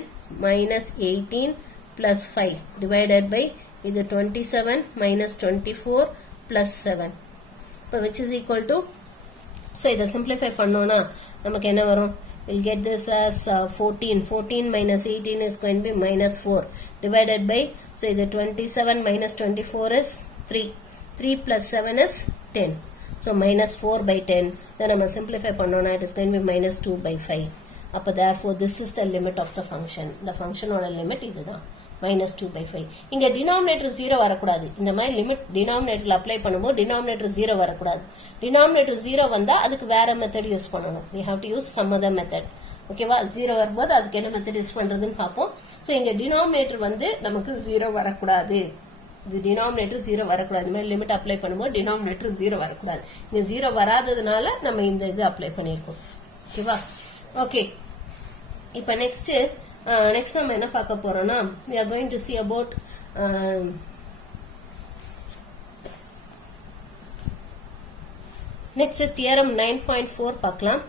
minus 18 plus 5 divided by இது 27 minus 24 plus 7 இப்போ which is equal to so இதை simplify பண்ணோம்னா நமக்கு என்ன வரும் we'll get this as 14 minus 18 is going to be minus 4 divided by so இது 27 minus 24 is 3 plus 7 is 10 so minus 4 by 10 then நம்ம simplify பண்ணோம்னா it is going to be minus 2 by 5 அப்போ therefore this is the limit of the function the function ஓட limit இதுதான் minus 2 by 5 இங்க denominator 0 வரக்கூடாது இந்த மாதிரி லிமிட் denominatorல அப்ளை பண்ணும்போது denominator 0 வரக்கூடாது denominator 0 வந்தா அதுக்கு வேற மெத்தட் யூஸ் பண்ணணும் we have to use some other method ஓகேவா 0 வரும்போது அதுக்கு என்ன மெத்தட் யூஸ் பண்றதுன்னு பாப்போம் சோ இங்க denominator வந்து நமக்கு 0 வரக்கூடாது இது denominator 0 வரக்கூடாது இந்த மாதிரி லிமிட் அப்ளை பண்ணும்போது denominator 0 வரக்கூடாது இங்க 0 வராததுனால நம்ம இந்த இது அப்ளை பண்ணிருக்கோம் ஓகேவா ஓகே இப்போ next நம்ம என்ன பார்க்க போறோம்னா we are going to see about next theorem 9.4 பார்க்கலாம்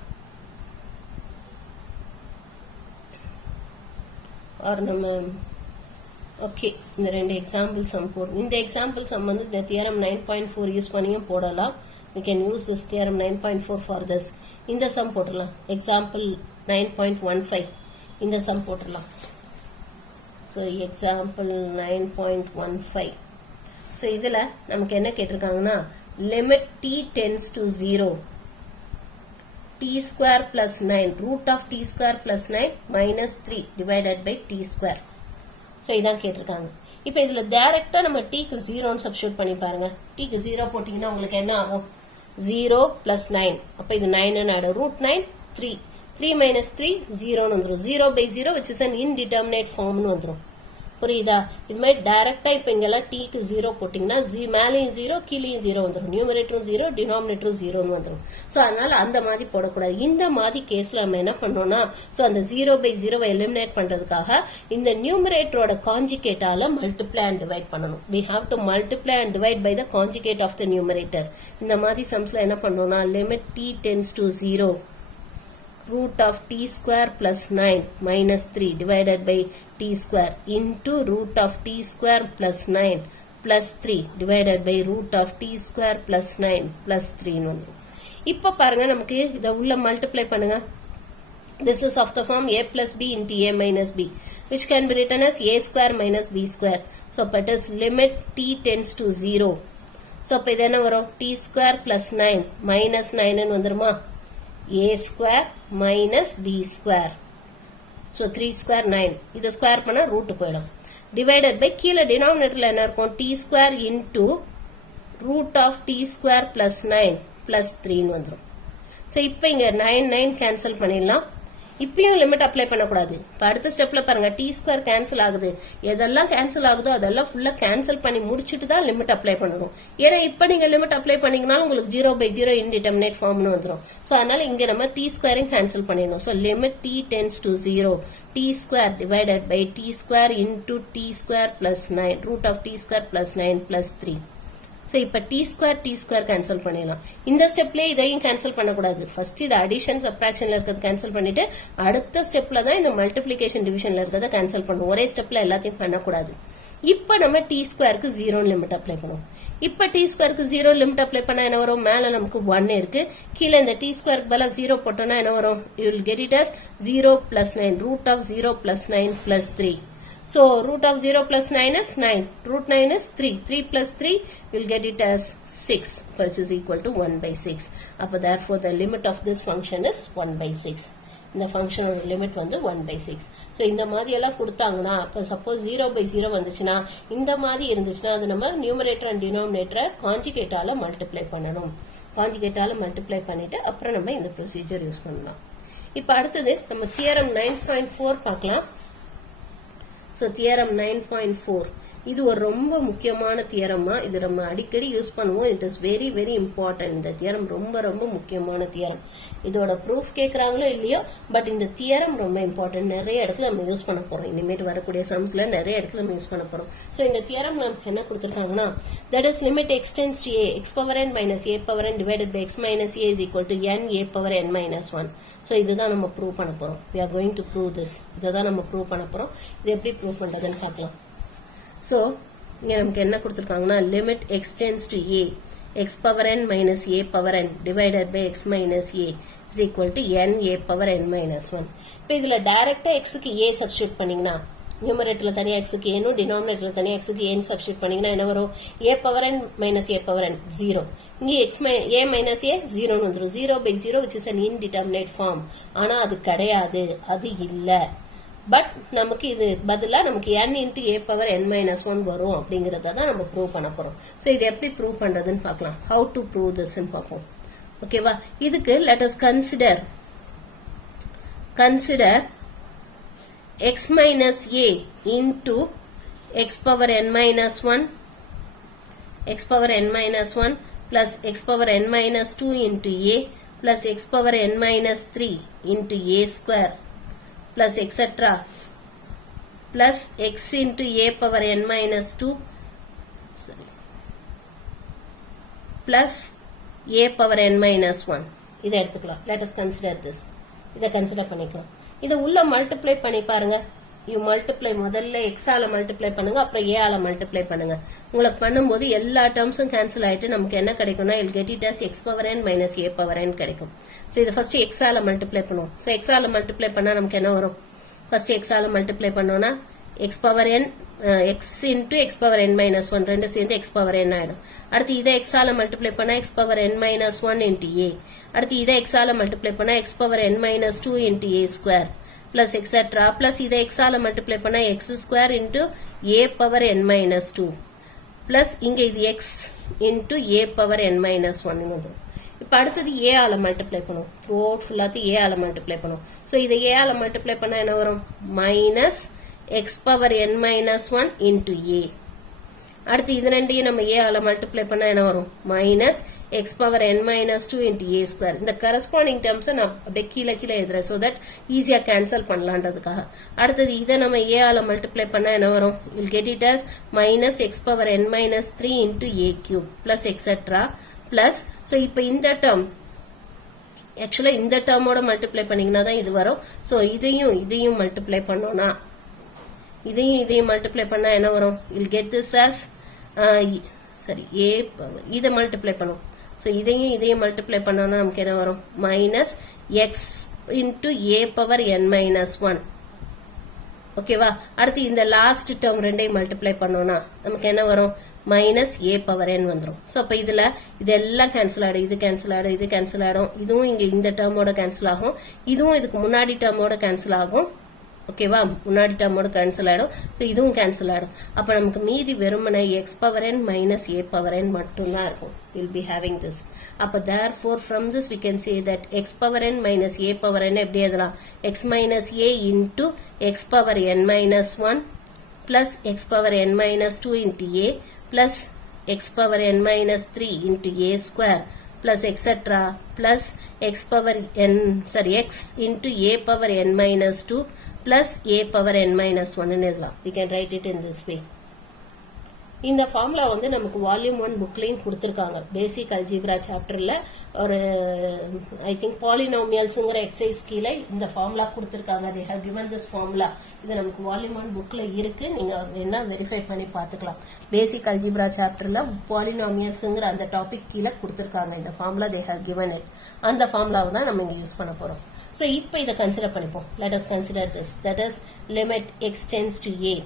or நம்ம ஓகே இந்த ரெண்டு எக்ஸாம்பிள் சம் போடுறோம் இந்த எக்ஸாம்பிள் சம் வந்து இந்த தியரம் 9.4 யூஸ் பண்ணியும் போடலாம் we can use this theorem 9.4 for this இந்த சம் போடலாம் எக்ஸாம்பிள் 9.15 இந்த சம் போடலாம் so example 9.15 so இதுல நமக்கு என்ன கேட்டிருக்காங்கன்னா limit t tends to 0 t square plus 9 root of t square plus 9 minus 3 divided by t square so இதான் கேட்டிருக்காங்க இப்போ இதுல டைரக்டா நம்ம t க்கு 0 ன்னு சப்ஸ்டிட்யூட் பண்ணி பாருங்க t க்கு 0 போட்டீங்கன்னா உங்களுக்கு என்ன ஆகும் 0 plus 9 அப்ப இது 9 ன்னு ஆயிடும் root 9 3 minus 3 0 ன்னு வந்துரும் 0 by 0 which is an indeterminate form ன்னு வந்துரும் புரியுதா? இது மாதிரி டைரக்டா இப்ப இங்கெல்லாம் டீக்கு 0 போட்டீங்கன்னா மேலேயும் 0 கீழேயும் 0 வந்துடும். நியூமரேட்டரும் 0 டினாமினேட்டரும் 0 வந்துடும். சோ அதனால அந்த மாதிரி போடக்கூடாது. இந்த மாதிரி கேஸ்ல நம்ம என்ன பண்ணோம்னா சோ அந்த 0/0 எலிமினேட் பண்றதுக்காக இந்த நியூமரேட்டரோட கான்ஜுகேட்டால மல்டிப்ளை அண்ட் டிவைட் பண்ணணும். we have to multiply and divide by the conjugate of the numerator. இந்த மாதிரி சம்ஸ்ல என்ன பண்ணோம்னா limit t tends to 0 root of t square plus 9 minus 3 divided by t square into root of t square plus 9 plus 3 divided by root of t square plus 9 plus 3 வந்துரும். இப்ப பாருங்க நமக்கு இத உள்ள மல்டிப்ளை பண்ணுங்க. This is of the form a plus b into a minus b which can be written as a square minus b square. So it is limit t tends to 0. So இப்ப இது என்ன வரும் t square plus 9 minus 9 ன்னு வந்துருமா a square minus b square. So 3 square 9. இது square பண்ணா root போயிடும். Divided by கீழே denominatorல என்ன இருக்கும் t square into root of t square plus 9 plus 3 ன்னு வந்துரும். So இப்போ இங்க 9 cancel பண்ணிடலாம். இப்பயும் லிமிட் அப்ளை பண்ணக்கூடாது. இப்போ அடுத்த ஸ்டெப்ல பாருங்க t ஸ்கொயர் கேன்சல் ஆகுது. எதெல்லாம் கேன்சல் ஆகுதோ அதெல்லாம் ஃபுல்லா கேன்சல் பண்ணி முடிச்சுட்டு தான் லிமிட் அப்ளை பண்ணணும். ஏன்னா இப்ப நீங்க லிமிட் அப்ளை பண்ணீங்கன்னா உங்களுக்கு 0/0 இன்டிடெர்மினேட் ஃபார்ம்னு வந்துரும். சோ அதனால இங்க நம்ம t ஸ்கொயரையும் கேன்சல் பண்ணிடணும். So limit t tends to 0 t square divided by t square into t square plus 9 root of t square plus 9 plus 3. So இப்ப t square cancel பண்ணிடலாம். இந்த ஸ்டெப்ல இதையும் கேன்சல் பண்ணக்கூடாது. ஃபர்ஸ்ட் இது அடிஷன் சப்ட்ராக்ஷன்ல இருக்கிறது கேன்சல் பண்ணிட்டு அடுத்த ஸ்டெப்ல தான் இந்த மல்டிப்ளிகேஷன் டிவிஷன்ல இருக்கிறத கேன்சல் பண்ணுவோம். ஒரே ஸ்டெப்ல எல்லாத்தையும் பண்ணக்கூடாது. இப்ப நம்ம t ஸ்கொயருக்கு 0 லிமிட் அப்ளை பண்ணுவோம். இப்ப t ஸ்கொயருக்கு 0 லிமிட் அப்ளை பண்ணா என்ன வரும்? மேல நமக்கு 1 இருக்கு. கீழே இந்த t ஸ்கொயருக்கு பதிலா 0 போட்டோம்னா என்ன வரும்? You will get it as 0 plus 9 root of 0 plus 9 plus 3. So root of 0 plus 9 is 9. Root 9 is 3. 3 plus 3 will get it as 6, which is equal to 1/6. Therefore the limit of this function is 1/6. இந்த function limit வந்து 1/6. So இந்த மாதிரி எல்லாம் கொடுத்தாங்கன்னா அப்ப suppose 0/0 வந்துச்சுன்னா இந்த மாதிரி இருந்துச்சுன்னா அது நம்ம numerator and denominator கான்ஜுகேட்டால மல்டிப்ளை பண்ணணும். கான்ஜுகேட்டால மல்டிப்ளை பண்ணிட்டு அப்புறம் நம்ம இந்த ப்ரொசீஜர் யூஸ் பண்ணலாம். இப்போ அடுத்தது நம்ம தியரம் 9.4 பார்க்கலாம். So theorem 9.4 இது ஒரு ரொம்ப முக்கியமான தியரமா. இது நம்ம அடிக்கடி யூஸ் பண்ணுவோம். It is very very important. இந்த தியரம் ரொம்ப ரொம்ப முக்கியமான தியரம். இதோட ப்ரூஃப் கேட்கறாங்களோ இல்லையோ பட் இந்த தியரம் ரொம்ப இம்பார்ட்டன்ட். நிறைய இடத்துல நம்ம யூஸ் பண்ண போறோம். இனிமேட்டு வரக்கூடிய சம்ஸ்ல நிறைய இடத்துல நம்ம யூஸ் பண்ண போறோம். ஸோ இந்த தியரம் நமக்கு என்ன கொடுத்துருக்காங்கன்னா that is limit x tends to a x power n minus a power n divided by x minus a is equal to n a power n minus 1. So இதுதான் நம்ம prove பண்ண போறோம். we are going to prove this. இதை தான் நம்ம prove பண்ண போறோம். இது எப்படி ப்ரூவ் பண்றதுன்னு பார்க்கலாம். So இங்க நமக்கு என்ன கொடுத்திருக்காங்கன்னா limit x tends to a x power n minus a power n divided by x minus a is equal to n a power n minus 1. இப்போ இதுல டைரக்டா x க்கு a சப்ஸ்டிட்யூட் பண்ணீங்கன்னா நியூமரேட்டர்ல தனியா x க்கு a னும் டினாமினேட்டர்ல தனியா x க்கு a ன்னு சப்ஸ்டிட்யூட் பண்ணீங்கன்னா என்ன வரும்? a power n minus a power n 0. இங்க a minus a 0 ன்னு வந்துரும். 0/0 which is an indeterminate form. ஆனா அது கிடையாது. அது இல்ல. பட் நமக்கு இது பதிலா நமக்கு n into a power n minus 1 வரும் அப்படிங்கறத தான் நம்ம ப்ரூவ் பண்ண போறோம். சோ இது எப்படி ப்ரூவ் பண்றதுன்னு பார்க்கலாம். how to prove this ன்னு பார்ப்போம். ஓகேவா? இதுக்கு let us consider x minus a into x power n minus 1 plus x power n minus 2 into a plus x power n minus 3 into a square plus etc. plus x into a power n minus 2 plus a power n minus 1. இதை எடுத்துக்கலாம். let us consider this. இதை consider பண்ணிக்கலாம். இதை உள்ள multiply பண்ணி பாருங்க. you multiply முதல்ல x ஆல மல்டிப்ளை பண்ணுங்க, அப்புறம் a ஆல மல்டிப்ளை பண்ணுங்க. உங்களுக்கு பண்ணும்போது எல்லா டேர்ம்ஸும் கேன்சல் ஆயிட்டு நமக்கு என்ன கிடைக்கும்னா you'll get it as x power n minus a power n கிடைக்கும். சோ இதை ஃபர்ஸ்ட் x ஆல மல்டிப்ளை பண்ணுவோம். சோ x ஆல மல்டிப்ளை பண்ணா நமக்கு என்ன வரும்? ஃபர்ஸ்ட் x ஆல மல்டிப்ளை பண்ணோம்னா x power n x into x power n minus 1 ரெண்டு சேர்ந்து x power n ஆயிடும். அடுத்து இதை x ஆல மல்டிப்ளை பண்ணா x power n minus 1 into a. அடுத்து இதை x ஆல மல்டிப்ளை பண்ணா x power n minus 2 into a square plus etc. plus இதை x ஆல மல்டிப்ளை பண்ணா x square into a power n minus 2 plus இங்க இது x into a power n minus 1 வந்துரும். இப்ப அடுத்தது a ஆல மல்டிப்ளை பண்ணுவோம். throughout ஃபுல்லாத்தி a ஆல மல்டிப்ளை பண்ணுவோம். சோ இதை a ஆல மல்டிப்ளை பண்ணா என்ன வரும்? minus x power n minus 1 into a. அடுத்து இது ரெண்டையும் நம்ம a ஆல மல்டிப்ளை பண்ணா என்ன வரும் minus x power n minus 2 into a square. இந்த கரஸ்பாண்டிங் டேர்ம்ஸை நான் அப்படியே கீழே எழுதுறேன் ஸோ தட் ஈஸியாக கேன்சல் பண்ணலான்றதுக்காக. அடுத்தது இதை நம்ம a ஆல மல்டிப்ளை பண்ணா என்ன வரும் will get it as minus x power n minus 3 into a cube plus etcetera plus. So இப்போ இந்த டேர்ம் ஆக்சுவலாக இந்த டேர்மோட மல்டிப்ளை பண்ணிங்கன்னா தான் இது வரும். ஸோ இதையும் மல்டிப்ளை பண்ணோம்னா இதையும் மல்டிப்ளை பண்ணா என்ன வரும் வில் கெட் திஸ் as சரி a பவர் இதை மல்டிப்ளை பண்ணும். ஸோ இதையும் மல்டிப்ளை பண்ணோம்னா நமக்கு என்ன வரும் minus X into a power n minus 1. ஓகேவா. அடுத்து இந்த லாஸ்ட் டேர்ம் ரெண்டையும் மல்டிப்ளை பண்ணோம்னா நமக்கு என்ன வரும் மைனஸ் ஏ பவர் n வந்துடும். ஸோ அப்போ இதில் இதெல்லாம் கேன்சல் ஆகிடும், இது கேன்சல் ஆகிடும், இது கேன்சல் ஆகிடும், இதுவும் இங்கே இந்த டேர்மோட கேன்சல் ஆகும், இதுவும் இதுக்கு முன்னாடி டேர்மோட கேன்சல் ஆகும். ஓகேவா. முன்னாடி டேர்மோட கேன்சல் ஆகிடும். ஸோ இதுவும் கேன்சல் ஆகிடும். அப்போ நமக்கு மீதி வெறுமனை X power n minus a power n மட்டும்தான் இருக்கும். Will be having this. அப்போ therefore from this we can say that x power n minus a power n எப்படி எழுதலாம் x minus a into x power n minus 1 plus x power n minus 2 into a plus x power n minus 3 into a square plus etc plus x power n x into a power n minus 2 plus a power n minus 1 ன்னு எழுதலாம். We can write it in this way. இந்த formula வந்து நமக்கு volume 1 புக்லையும் கொடுத்துருக்காங்க. பேசிக் algebra சாப்டர்ல ஒரு I think பாலினாமியல்ஸுங்கிற exercise கீழே இந்த ஃபார்முலா கொடுத்துருக்காங்க. they have given this formula. இது நமக்கு வால்யூம் 1 புக்ல இருக்கு. நீங்க வேணா வெரிஃபை பண்ணி பார்த்துக்கலாம். பேசிக் அல்ஜிப்ரா சாப்டர்ல பாலினாமியல்ஸுங்கிற அந்த டாபிக் கீழே கொடுத்துருக்காங்க. இந்த formula they have given it. அந்த ஃபார்முலாவை தான் நம்ம இங்க யூஸ் பண்ண போறோம். So இப்போ இதை கன்சிடர் பண்ணிப்போம். let us consider this, that is limit x tends to a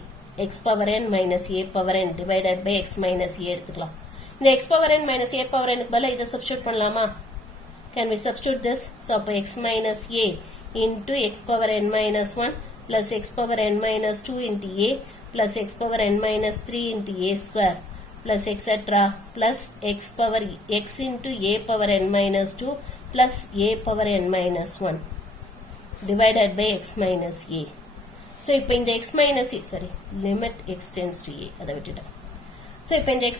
x power n minus a power n divided by x minus a எடுத்துக்கலாம். இந்த x power n minus a power n க்கு பதிலா இதை substitute பண்ணலாமா? can we substitute this? so அப்போ x minus a into x power n minus 1 plus x power n minus 2 into a plus x power n minus 3 into a square plus etc plus x power x into a power n minus 2 plus a power n minus 1 divided by x minus a. So இப்போ இந்த x minus a limit x tends to a அதை விட்டுட்டேன். So இப்போ இந்த x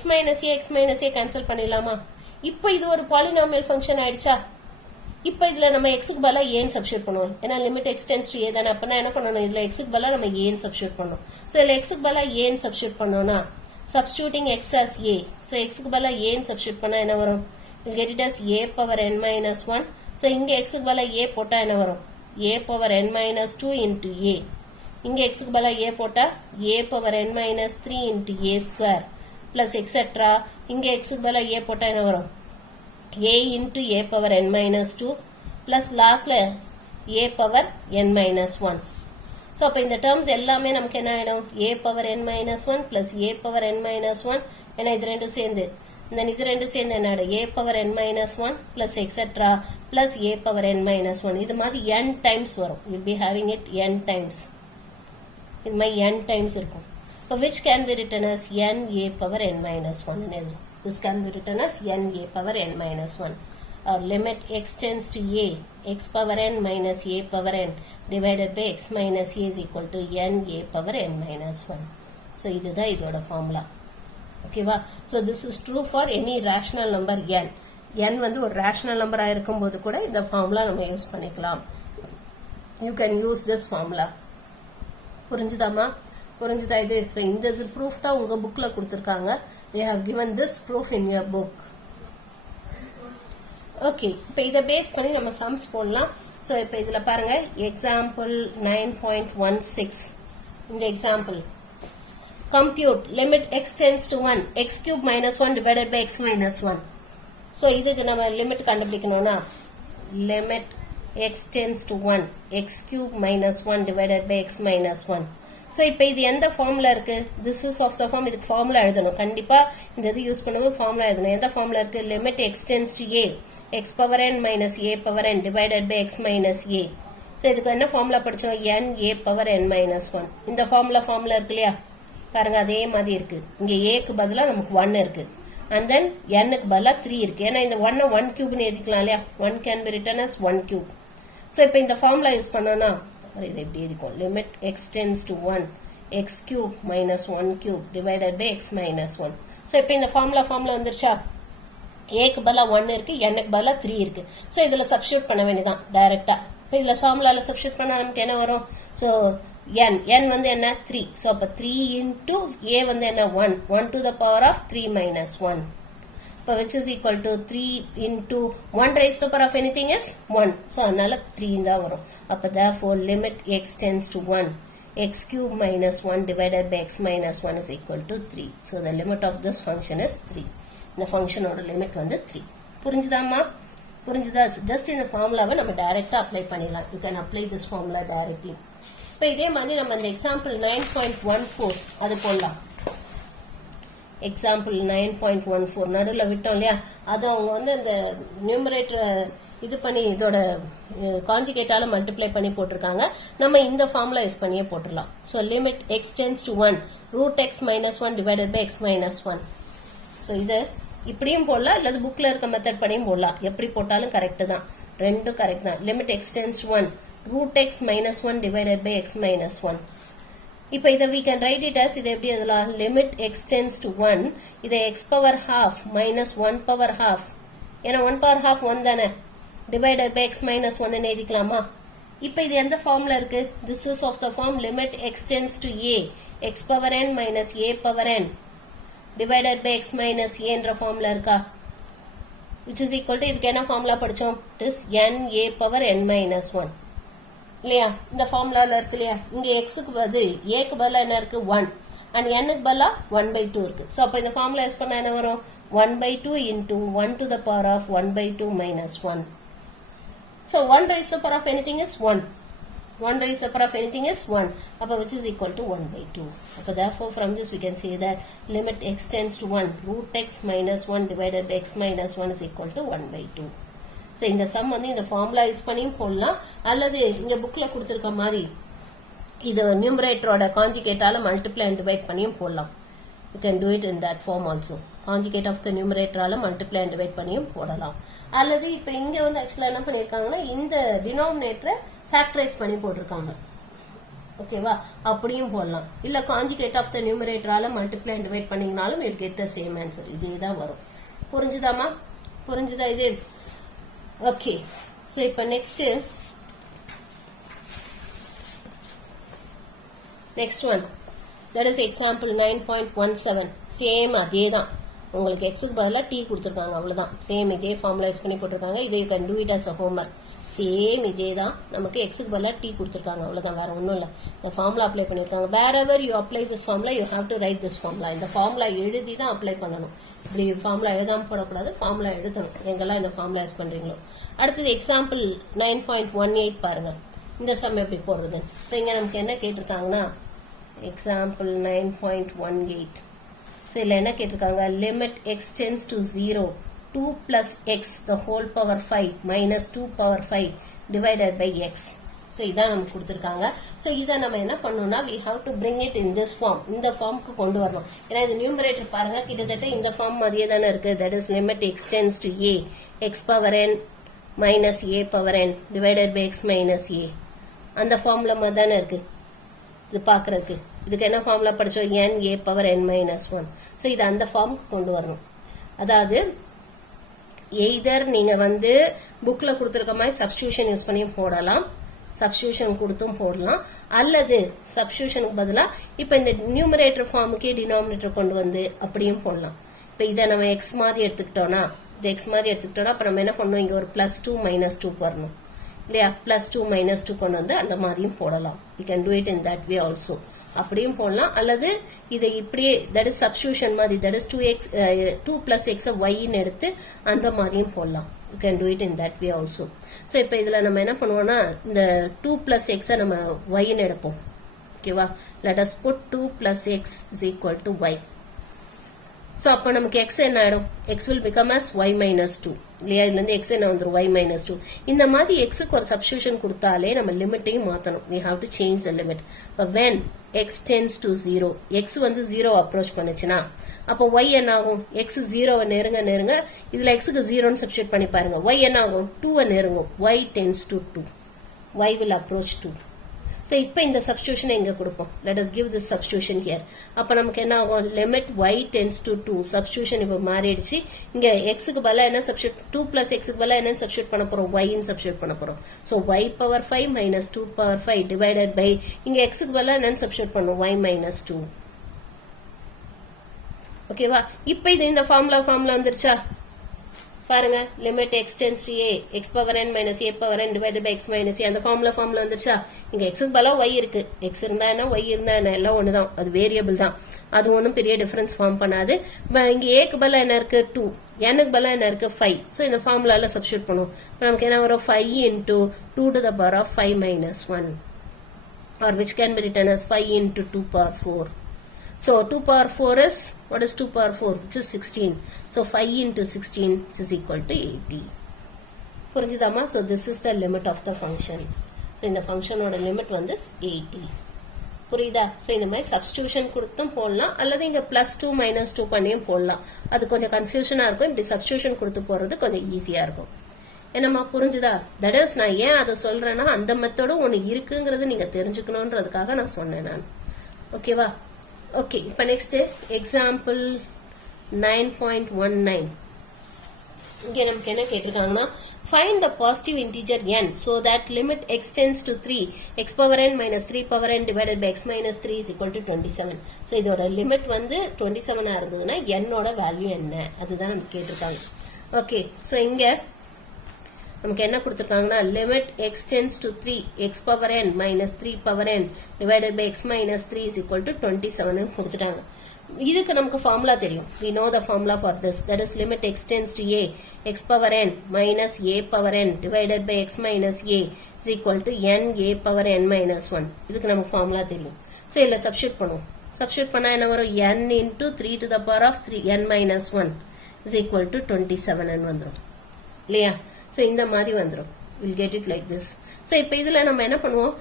minus a cancel பண்ணிடலாமா? இப்போ இது ஒரு பாலினாமியல் ஃபங்க்ஷன் ஆயிடுச்சா? இப்போ இதுல நம்ம x க்கு பதிலா a ன்னு சப்ஸ்டிட்யூட் பண்ணுவோம். ஏன்னா limit x tends to a தானே. அப்பனா என்ன பண்ணணும் இதுல x க்கு பதிலா நம்ம a ன்னு சப்ஸ்டிட்யூட் பண்ணணும். So இதுல x க்கு பதிலா a ன்னு சப்ஸ்டிட்யூட் பண்ணோம்னா substituting x as a. So x க்கு பதிலா a ன்னு சப்ஸ்டிட்யூட் பண்ணா என்ன வரும்? we'll get it as a power n minus 1. So இங்க x க்கு பதிலா a போட்டா என்ன வரும்? a power n minus 2 into a. இங்க x க்கு பதிலா a போட்டா a power n minus 3 into a square plus etc. இங்க x க்கு பதிலா a போட்டா என்ன வரும்? a into a power n minus 2 plus lastல a power n minus 1. So அப்ப இந்த terms எல்லாமே நமக்கு என்ன ஆயிடும்? a power n minus 1 plus a power n minus 1. ஏன்னா இது ரெண்டும் சேர்ந்து இது ரெண்டு சேர்ந்து என்ன ஆயிடும்? a power n minus 1 plus etc plus a power n minus 1. இது மாதிரி n times வரும். you'll be having it n times. இது மாதிரி n times இருக்கும். So which can be written as n a power n minus 1. This can be written as n a power n minus 1. Our limit x tends to a x power n minus a power n divided by x minus a is equal to n a power n minus 1. So இதுதான் இதோட formula. ஓகேவா. so this is true for any rational number n. n வந்து ஒரு rational number இருக்கும்போது கூட இந்த formula நம்ம use பண்ணிக்கலாம். you can use this formula. புரிஞ்சுதாமா? புரிஞ்சுதா இது? so இந்த proof தான் உங்க bookல கொடுத்திருக்காங்க. they have given this proof in your book. okay இப்போ இத பேஸ் பண்ணி நம்ம sums போடலாம். so இப்போ இதுல பாருங்க example 9.16. இந்த example compute limit x tends to 1 x cube minus 1 divided by x minus 1. so இதுக்கு நம்ம லிமிட் கண்டுபிடிக்கணும்னா limit x tends to 1 x cube minus 1 divided by x minus 1. so இப்போ இது எந்த ஃபார்முலா இருக்கு? this is of the form. இதுக்கு formula எழுதணும். கண்டிப்பா இந்த இது யூஸ் பண்ணும்போது ஃபார்முலா எழுதணும். எந்த ஃபார்முலா இருக்கு? limit x tends to a x power n minus a power n divided by x minus a. so இதுக்கு என்ன ஃபார்முலா படிச்சோம்? n a power n minus 1. இந்த ஃபார்முலா இருக்கு இல்லையா? பாருங்க அதே மாதிரி இருக்கு. இங்க a க்கு பதிலா நமக்கு 1 இருக்கு. and then n க்கு பதிலா 3 இருக்கு. ஏன்னா இந்த 1 1 cube னு எழுதிக்கலாம் இல்லையா? 1 can be written as 1 cube. so இப்போ இந்த ஃபார்முலா யூஸ் பண்ணோம்னா இது எப்படி இருக்கும்? limit x tends to 1 x cube minus 1 cube divided by x minus 1. So, இப்போ இந்த formula வந்துருச்சா? ஏக்கு பதிலா 1 இருக்கு, n-க்கு பதிலா 3 இருக்கு. So, இதுல substitute பண்ண வேண்டியதான் டைரக்டா. இப்போ இதுல formulaல substitute பண்ணா நமக்கு என்ன வரும்? So, n வந்து என்ன? 3. So, அப்ப 3 into a வந்து என்ன? 1. 1 to the power of 3 minus 1. which is equal to 3 into 1 raised to the power of anything is 1. So, அதனால 3 தான் வரும். அப்ப therefore limit x tends to 1. X cube minus 1 divided by x minus 1 is equal to 3. So, the limit of this function is 3. இந்த function ஓட limit வந்து 3. புரிஞ்சுதாமா? புரிஞ்சுதா? Just இந்த formulaவை நம்ம directா apply பண்ணிடலாம். You can apply this formula directly. இப்போ இதே மாதிரி நம்ம இந்த example 9.14 அது போடலாம். எக்ஸாம்பிள் 9.14 நடுவில் விட்டோம் இல்லையா, அது அவங்க வந்து இந்த நியூமரேட்டர் இது பண்ணி இதோட கான்ஜுகேட்டால மல்டிப்ளை பண்ணி போட்டிருக்காங்க. நம்ம இந்த ஃபார்முலா யூஸ் பண்ணியே போட்டுடலாம். So limit x tends to 1 root x minus 1 divided by x minus 1. So இது இப்படியும் போடலாம், இல்லது புக்ல இருக்க மெத்தட் படியும் போடலாம். எப்படி போட்டாலும் கரெக்ட் தான், ரெண்டும் கரெக்ட் தான். Limit x tends to 1 root x minus 1 divided by x minus 1. இப்போ இதை we can write it as இதை எப்படி எழுதலாம்? லிமிட் x tends to 1 இதை x power half minus 1 power half, ஏன்னா 1 power half 1 தானே, divided by x minus 1 ன்னு எழுதிக்கலாமா? இப்போ இது எந்த ஃபார்ம்ல இருக்கு? this is of the form limit x tends to a x power n minus a power n divided by x minus a என்ற ஃபார்ம்ல இருக்கா? which is equal to இதுக்கு என்ன ஃபார்முலா படிச்சோம்? it is n a power n minus 1 இல்லையா? இந்த ஃபார்முலால இருக்கு இல்லையா? இங்க எக்ஸுக்கு பதில் ஏக்கு பதிலா என்ன இருக்கு? 1 அண்ட் n-க்கு பதிலா 1/2 இருக்கு. ஸோ அப்போ இந்த ஃபார்முலா யூஸ் பண்ணா என்ன வரும்? 1/2 into 1 to the power of 1/2 minus 1. So 1 raised to the power of anything is 1. 1 raised to the power of anything is 1. அப்போ which is equal to 1/2. அப்போ therefore from this we can say that limit x tends to 1 root x minus 1 divided by x minus 1 is equal to 1/2. So இந்த some வந்து இந்த formula use பண்ணியும் போடலாம், அல்லது இங்க புக்ல கொடுத்துருக்க மாதிரி இது நியூமரேட்டரோட கான்ஜுகேட்டால மல்டிப்ளை அண்ட் டிவைட் பண்ணியும் போடலாம். You can do it in that form also. Conjugate of the நியூமரேட்டரால மல்டிப்ளை அண்ட் டிவைட் பண்ணியும் போடலாம். அல்லது இப்போ இங்க வந்து ஆக்சுவலா என்ன பண்ணிருக்காங்கன்னா இந்த டினாமினேட்டரை ஃபேக்டரைஸ் பண்ணி போட்டிருக்காங்க. ஓகேவா? அப்படியும் போடலாம். இல்ல கான்ஜுகேட் ஆஃப் த நியூமரேட்டரால மல்டிப்ளை அண்ட் டிவைட் பண்ணீங்கனாலும் you get the same answer. இதேதான் வரும். புரிஞ்சுதாமா? புரிஞ்சுதா இது? ஓகே. ஸோ இப்போ next one that is example 9.17. Same அதே தான், உங்களுக்கு எக்ஸுக்கு பதிலாக டி கொடுத்துருக்காங்க, அவ்வளோதான். சேம் இதே ஃபார்முலா யூஸ் பண்ணி போட்டிருக்காங்க. இதை you can do it as a homework. Same இதே தான், நமக்கு எக்ஸுக்கு பதிலாக டி கொடுத்துருக்காங்க, அவ்வளோதான், வேற ஒன்றும் இல்லை. இந்த ஃபார்முலா அப்ளை பண்ணியிருக்காங்க. Wherever you apply this formula you have to write this formula. இந்த ஃபார்முலா எழுதி தான் அப்ளை பண்ணணும். இப்படி ஃபார்முலா எழுதாம போடக்கூடாது, ஃபார்முலா எழுதணும் எங்கெல்லாம் இந்த ஃபார்முலா யூஸ் பண்றீங்களோ. அடுத்தது எக்ஸாம்பிள் 9.18 பாருங்க. இந்த சம் எப்படி போடுறது? ஸோ இங்க நமக்கு என்ன கேட்டிருக்காங்கன்னா எக்ஸாம்பிள் 9.18. ஸோ இதில் என்ன கேட்டிருக்காங்க? Limit x tends to 0 2 plus x the whole power 5 minus 2 power 5 divided by x. So இதான் நமக்கு கொடுத்திருக்காங்க. So இதை நம்ம என்ன பண்ணணும்னா we have to bring it in this form. இந்த ஃபார்முக்கு கொண்டு வரணும். ஏன்னா இது நியூமரேட்டர் பாருங்க கிட்டத்தட்ட இந்த ஃபார்ம் மாதிரியே தானே இருக்கு. that is limit x tends to a x power n minus a power n divided by x minus a. அந்த ஃபார்முலா மாதிரி தானே இருக்கு இது பார்க்கறதுக்கு. இதுக்கு என்ன ஃபார்முலா படிச்சோம்? n a power n minus 1. So இது அந்த ஃபார்முக்கு கொண்டு வரணும். அதாவது எய்தர் நீங்க வந்து புக்ல கொடுத்திருக்க மாதிரி சப்ஸ்டிடியூஷன் யூஸ் பண்ணி போடலாம், சப்ஸ்டிடியூஷன் கொடுத்தும் போடலாம், அல்லது சப்ஸ்டிடியூஷனுக்கு பதிலா இப்ப இந்த நியூமரேட்டர் ஃபார்முக்கே டினாமினேட்டர் கொண்டு வந்து அப்படியும் போடலாம். இப்ப இதை நம்ம எக்ஸ் மாதிரி எடுத்துக்கிட்டோம்னா அப்ப நம்ம என்ன பண்ணணும்? இங்க ஒரு +2 -2 வரணும் இல்லையா? +2 -2 கொண்டு வந்து அந்த மாதிரியும் போடலாம். You can do it in that way also. அப்படியும் போடலாம், அல்லது இதை இப்படியே தட் இஸ் சப்ஸ்டிடியூஷன் மாதிரி தட் இஸ் 2 + x y ன்னு எடுத்து அந்த மாதிரியும் போடலாம். You can do it in that way also. So இப்போ இதுல நம்ம என்ன பண்ணுவோம்னா இந்த 2 + x நம்ம y ன்னு எடுப்போம். ஓகேவா? Let us put 2 + x = y. So அப்போ நமக்கு x என்ன ஆயிடும்? x will become as y - 2 இல்லையா? இதுல இருந்து x என்ன வந்துடும்? y - 2. இந்த மாதிரி xக்கு ஒரு சப்ஸ்டிடியூஷன் கொடுத்தாலே நம்ம லிமிட்டையும் மாத்தணும். we have to change the limit. but when x tends to 0 x வந்து 0 அப்ரோச் பண்ணுச்சுன்னா அப்போ y என்ன ஆகும்? x 0 நெருங்க இதுல x க்கு 0 சப்ஸ்டிடியூட் பண்ணி பாருங்க. y என்ன ஆகும்? 2 நெருங்கும். y tends to 2. y will approach 2. So இப்போ இந்த சப்ஸ்டியூஷனை இங்கே கொடுப்போம். Let us give this substitution here. அப்போ நமக்கு என்ன ஆகும்? Limit y tends to 2. Substitution இப்போ மாறிடுச்சு. இங்கே எக்ஸுக்கு பதிலாக என்ன சப்ஸ்டியூட், 2 பிளஸ் எக்ஸுக்கு பதிலாக என்ன சப்ஸ்டியூட் பண்ண போகிறோம்? ஒய்ன்னு சப்ஸ்டியூட் பண்ண போகிறோம். So y power 5 minus 2 power 5 divided by இங்கே எக்ஸுக்கு பதிலாக என்னன்னு சப்ஸ்டியூட் பண்ணும்? y minus 2. ஓகேவா? இப்போ இது இந்த ஃபார்முலா வந்துருச்சா பாருங்க. Limit x tends to a x power n minus a power n divided by x minus a. அந்த ஃபார்முலா வந்துருச்சா? இங்க எக்ஸுக்கு பதிலாக y இருக்கு. எக்ஸ் இருந்தா என்ன, y இருந்தா என்ன, எல்லாம் ஒன்று தான். அது வேரியபிள் தான். அது ஒன்றும் பெரிய டிஃபரன்ஸ் ஃபார்ம் பண்ணாது. இங்க ஏக்கு பதிலாக என்ன இருக்கு? 2. n-க்கு பதிலாக என்ன இருக்கு? 5. ஸோ இந்த ஃபார்முலால சப்ஸ்டியூட் பண்ணுவோம். இப்போ நமக்கு என்ன வரும்? 5 into 2 to the power of 5 minus 1, or which can be written as 5 into 2 power 4. So 2 power 4 is, what is 2 power 4? Which is 16. So 5 into 16 which is equal to 80. புரிஞ்சுதாமா? So this is the limit of the function. So இந்த ஃபங்க்ஷனோட limit வந்து 80. புரியுதா? So இந்த மாதிரி substitution கொடுத்தும் போடலாம், அல்லது இங்கே +2 -2 பண்ணியும் போடலாம். அது கொஞ்சம் கன்ஃபியூஷனாக இருக்கும். இப்படி சப்ஸ்டியூஷன் கொடுத்து போடுறது கொஞ்சம் ஈஸியாக இருக்கும். என்னம்மா புரிஞ்சுதா? தட் இஸ் நான் ஏன் அதை சொல்கிறேன்னா அந்த மெத்தடும் ஒன்று இருக்குங்கிறது நீங்கள் தெரிஞ்சுக்கணுன்றதுக்காக நான் சொன்னேன் நான். ஓகேவா? ஓகே, இப்போ நெக்ஸ்ட் எக்ஸாம்பிள் 9.19. இங்கே நமக்கு என்ன கேட்டிருக்காங்கன்னா, find the positive integer n so that limit x tends to 3 x power n minus 3 power n divided by x minus 3 is equal to 27. So இதோட லிமிட் வந்து 27 இருந்ததுன்னா என்னோட வேல்யூ என்ன, அதுதான் நமக்கு கேட்டிருக்காங்க. ஓகே, ஸோ இங்கே நமக்கு என்ன கொடுத்துருக்காங்கன்னா, limit x tends to 3 x power n minus 3 power n divided by x minus 3 is equal to 27 கொடுத்துட்டாங்க. இதுக்கு நமக்கு ஃபார்முலா தெரியும். we know the formula for this, that is limit x tends to a x power n minus a power n divided by x minus a is equal to n a power n minus 1. இதுக்கு நமக்கு formula தெரியும். So இதில் substitute பண்ணுவோம். Substitute பண்ணால் என்ன வரும்? n into 3 to the power of 3 n minus 1 is equal to 27 வந்துடும் இல்லையா? ஸோ இந்த மாதிரி வந்துடும். Will get it like this. So இப்போ இதில் நம்ம என்ன பண்ணுவோம்?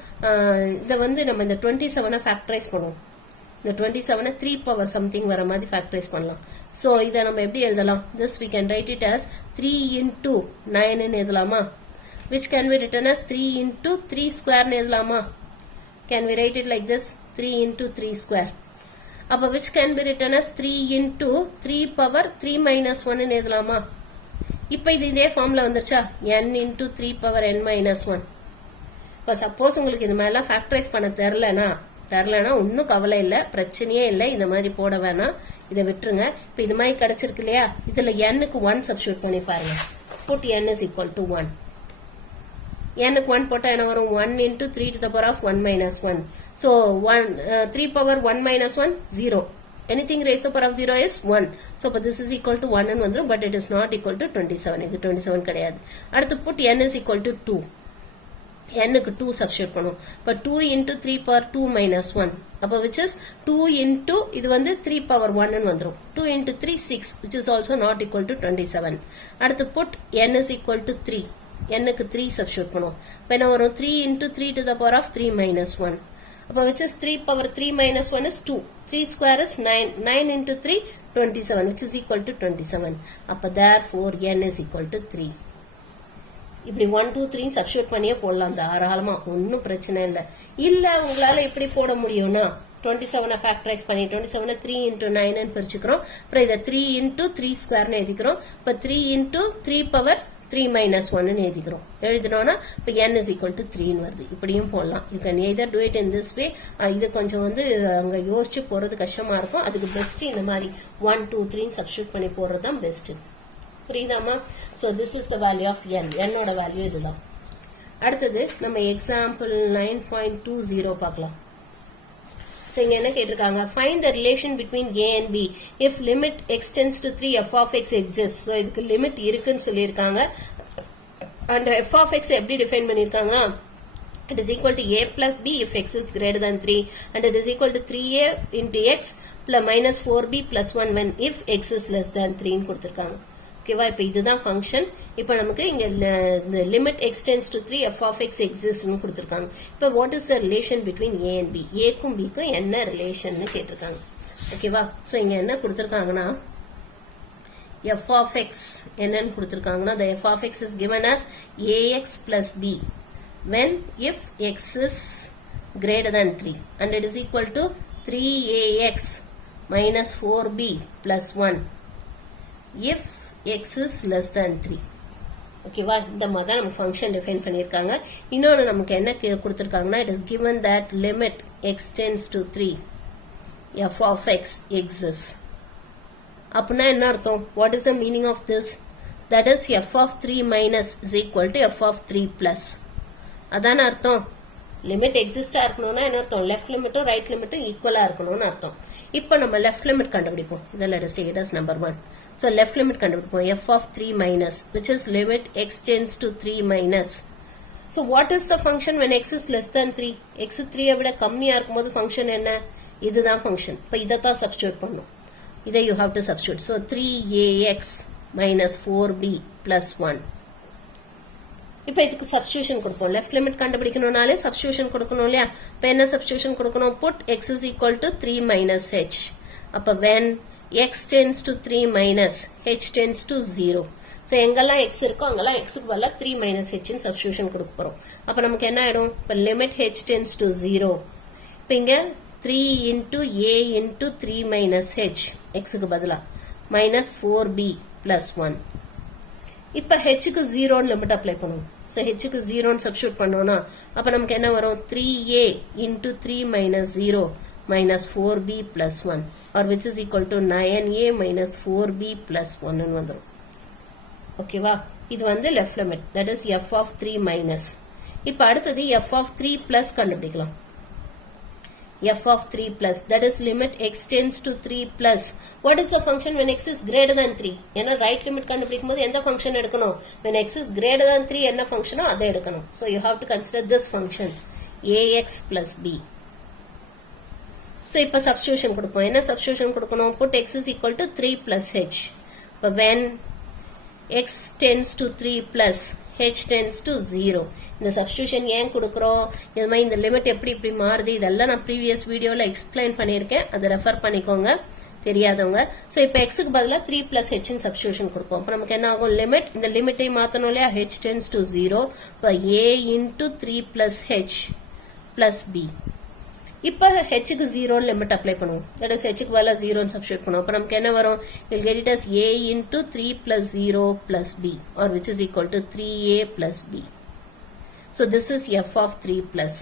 இதை வந்து நம்ம இந்த 27 ஃபேக்டரைஸ் பண்ணுவோம். இந்த 27 3 பவர் சம்திங் வர மாதிரி ஃபேக்டரைஸ் பண்ணலாம். ஸோ இதை நம்ம எப்படி எழுதலாம்? This we can write it as 3 into 9 எழுதலாமா? which can be written as 3 into 3 square எழுதலாமா? Can we write it like this? 3 into 3 square. அப்போ which can be written as 3 into 3 power 3 minus 1 எழுதலாமா? இப்போ இது இதே ஃபார்ம்ல வந்துருச்சா? n into 3 power n minus 1. இப்போ சப்போஸ் உங்களுக்கு இது மாதிரிலாம் ஃபேக்டரைஸ் பண்ண தெரிலனா ஒன்றும் கவலை இல்லை, பிரச்சனையே இல்லை. இந்த மாதிரி போட வேணாம், இதை விட்டுருங்க. இப்போ இது மாதிரி கிடைச்சிருக்கு இல்லையா? இதில் n-க்கு 1 சப்ஸ்டியூட் பண்ணி பாருங்க. Put n is equal to 1. n-க்கு 1 போட்டால் என்ன வரும்? 1 into 3 to the power of 1 minus 1. So 3 power 1 minus 1 0. Anything raised to the power of 0 is 1. So this is equal to 1 ன்னு வந்துரும், but it is not equal to 27. இது 27 கிடையாது. அடுத்து put n is equal to 2. n-க்கு 2 substitute பண்ணுவோம். இப்போ 2 into 3 power 2 minus 1. அப்போ which is 2 into இது வந்து 3 power 1 ன்னு வந்துரும். 2 into 3 6, which is also not equal to 27. அடுத்து put n is equal to 3. n-க்கு 3 substitute பண்ணுவோம். இப்போ என்ன வரும்? 3 into 3 to the power of 3 minus 1. அப்போ which is 3 power 3 minus 1 is 2. 3 square is 9. 9 into 3 27, which is equal to 27. அப்போ therefore n is equal to 3. இப்படி 1 2 3 substitute பண்ணியே போடலாம் தாராளமா, ஒன்றும் பிரச்சனை இல்லை. இல்லை உங்களால எப்படி போட முடியும்னா 27 ஃபேக்டரைஸ் பண்ணி 27 3 into 9 பிரிச்சுக்கிறோம். அப்புறம் இதை 3 into 3 ஸ்கொயர்னு எழுதிக்கிறோம். இப்போ 3 into 3 power 3 minus 1 எழுதிக்கிறோம். எழுதினோம்னா இப்போ n is equal to 3 வருது. இப்படியும் போடலாம். You can either two it in this way. இது கொஞ்சம் வந்து அங்கே யோசிச்சு போறது கஷ்டமா இருக்கும். அதுக்கு பெஸ்ட் இந்த மாதிரி 1 2 3 சப்ஸ்டியூட் பண்ணி போடுறது தான் பெஸ்ட். புரியுதாமா? So this is the value of n. என்னோட வேல்யூ இதுதான். அடுத்தது நம்ம எக்ஸாம்பிள் 9.20 பார்க்கலாம். ஸோ இங்கே என்ன கேட்டிருக்காங்க? Find the relation between a and b if limit x tends to 3 f of x exists. So இதுக்கு லிமிட் இருக்குன்னு சொல்லியிருக்காங்க. அண்ட் f of x எப்படி டிஃபைன் பண்ணியிருக்காங்கன்னா, it is equal to a plus b if x is greater than 3, and it is equal to 3a into x plus minus 4b plus 1 when if x is less than 3 கொடுத்துருக்காங்க. ஓகேவா? இப்போ இதுதான் function. இப்போ நமக்கு இங்கே limit x tends to 3 f of x existsன்னு கொடுத்துருக்காங்க. இப்போ what is the relation between a and b? ஏக்கும் பிக்கும் என்ன ரிலேஷன்னு கேட்டிருக்காங்க. ஓகேவா? ஸோ இங்கே என்ன கொடுத்துருக்காங்கன்னா, f of x என்னன்னு கொடுத்துருக்காங்கன்னா, the f of x is given as ax plus b when if x is greater than 3 and it is equal to 3ax minus 4b plus 1 if x is less than 3. ஓகேவா, இந்த மாதிரி தான் நம்ம function define பண்ணியிருக்காங்க. இன்னொன்று நமக்கு என்ன கொடுத்துருக்காங்கன்னா, it is given that limit x tends to 3 f of x exists. அப்படின்னா என்ன அர்த்தம்? what is the meaning of this? that is f of 3 minus is equal to f of 3 plus. அதான அர்த்தம். லிமிட் எக்ஸிஸ்டா இருக்கணும்னா என்ன அர்த்தம்? லெஃப்ட் லிமிட்டும் ரைட் லிமிட்டும் ஈக்குவலா இருக்கணும்னு அர்த்தம். இப்போ நம்ம லெஃப்ட் லிமிட் கண்டுபிடிப்போம். இதை let us take it as number 1. so left limit கண்டுபிடிப்போம். f of 3 minus which is limit x tends to 3 minus. so what is the function when x is less than 3? x 3 விட கம்மியா இருக்கும்போது function என்ன? இதுதான் function. இப்போ இதை தான் substitute பண்ணணும். இதை you have to substitute. so 3ax minus 4b plus 1. இப்போ இதுக்கு சப்ஸ்டிடியூஷன் கொடுப்போம். லெஃப்ட் லிமிட் கண்டுபிடிக்கணும்னாலே சப்ஸ்டிடியூஷன் கொடுக்கணும் இல்லையா? இப்போ என்ன சப்ஸ்டிடியூஷன் கொடுக்கணும்? put x is equal to 3 minus h. அப்போ when x tends to 3 minus h tends to 0. So எங்கெல்லாம் x இருக்கோ அங்கெல்லாம் x க்கு பதிலாக 3 minus h ன்னு சப்ஸ்டிடியூஷன் கொடுக்க போகிறோம். அப்போ நமக்கு என்ன ஆகிடும்? இப்போ லிமிட் h tends to 0. இப்போ இங்கே 3 into a into 3 minus h x க்கு பதிலாக minus 4b plus 1. இப்போ h க்கு 0 லிமிட் அப்ளை பண்ணுவோம். ஸோ h க்கு 0 சப்ஸ்டிடியூட் பண்ணோம்னா அப்போ நமக்கு என்ன வரும்? 3a into 3 minus 0 minus 4b plus 1 or which is equal to 9a minus 4b plus 1 ன்னு வந்துடும். ஓகேவா, இது வந்து left limit, that is f of 3 minus. இப்போ அடுத்தது f of 3 plus கண்டுபிடிக்கலாம். f of 3 plus, that is limit x tends to 3 plus. what is the function when x is greater than 3? ஏன்னா right limit கண்டுபிடிக்கும் போது எந்த function எடுக்கணும்? when x is greater than 3 என்ன ஃபங்க்ஷனோ அதை எடுக்கணும். so you have to consider this function ax plus b. so இப்போ substitution கொடுப்போம். என்ன சப்ஸ்டிடியூஷன் கொடுக்கணும்? put x is equal to 3 plus h. இப்போ when x tends to 3 plus h tends to 0. இந்த substitution ஏன் கொடுக்குறோம்? இது மாதிரி இந்த லிமிட் எப்படி இப்படி மாறுது இதெல்லாம் நான் ப்ரீவியஸ் வீடியோவில் எக்ஸ்பிளைன் பண்ணியிருக்கேன். அதை ரெஃபர் பண்ணிக்கோங்க தெரியாதவங்க. ஸோ இப்போ எக்ஸுக்கு பதிலாக 3 plus h ன்னு சப்ஸ்டிடியூஷன் கொடுப்போம். அப்போ நமக்கு என்ன ஆகும்? லிமிட், இந்த லிமிட்டை மாற்றணும் இல்லையா? h tends to 0. இப்போ a into 3 plus h plus b. இப்போ h க்கு 0 லிமிட் அப்ளை பண்ணுவோம். தட் இஸ் h க்கு பதிலாக 0 சப்ஸ்டிடியூட் பண்ணுவோம். அப்போ நமக்கு என்ன வரும்? we'll get it as a into 3 plus 0 plus b or which is equal to 3a plus b. so this is f of 3 plus.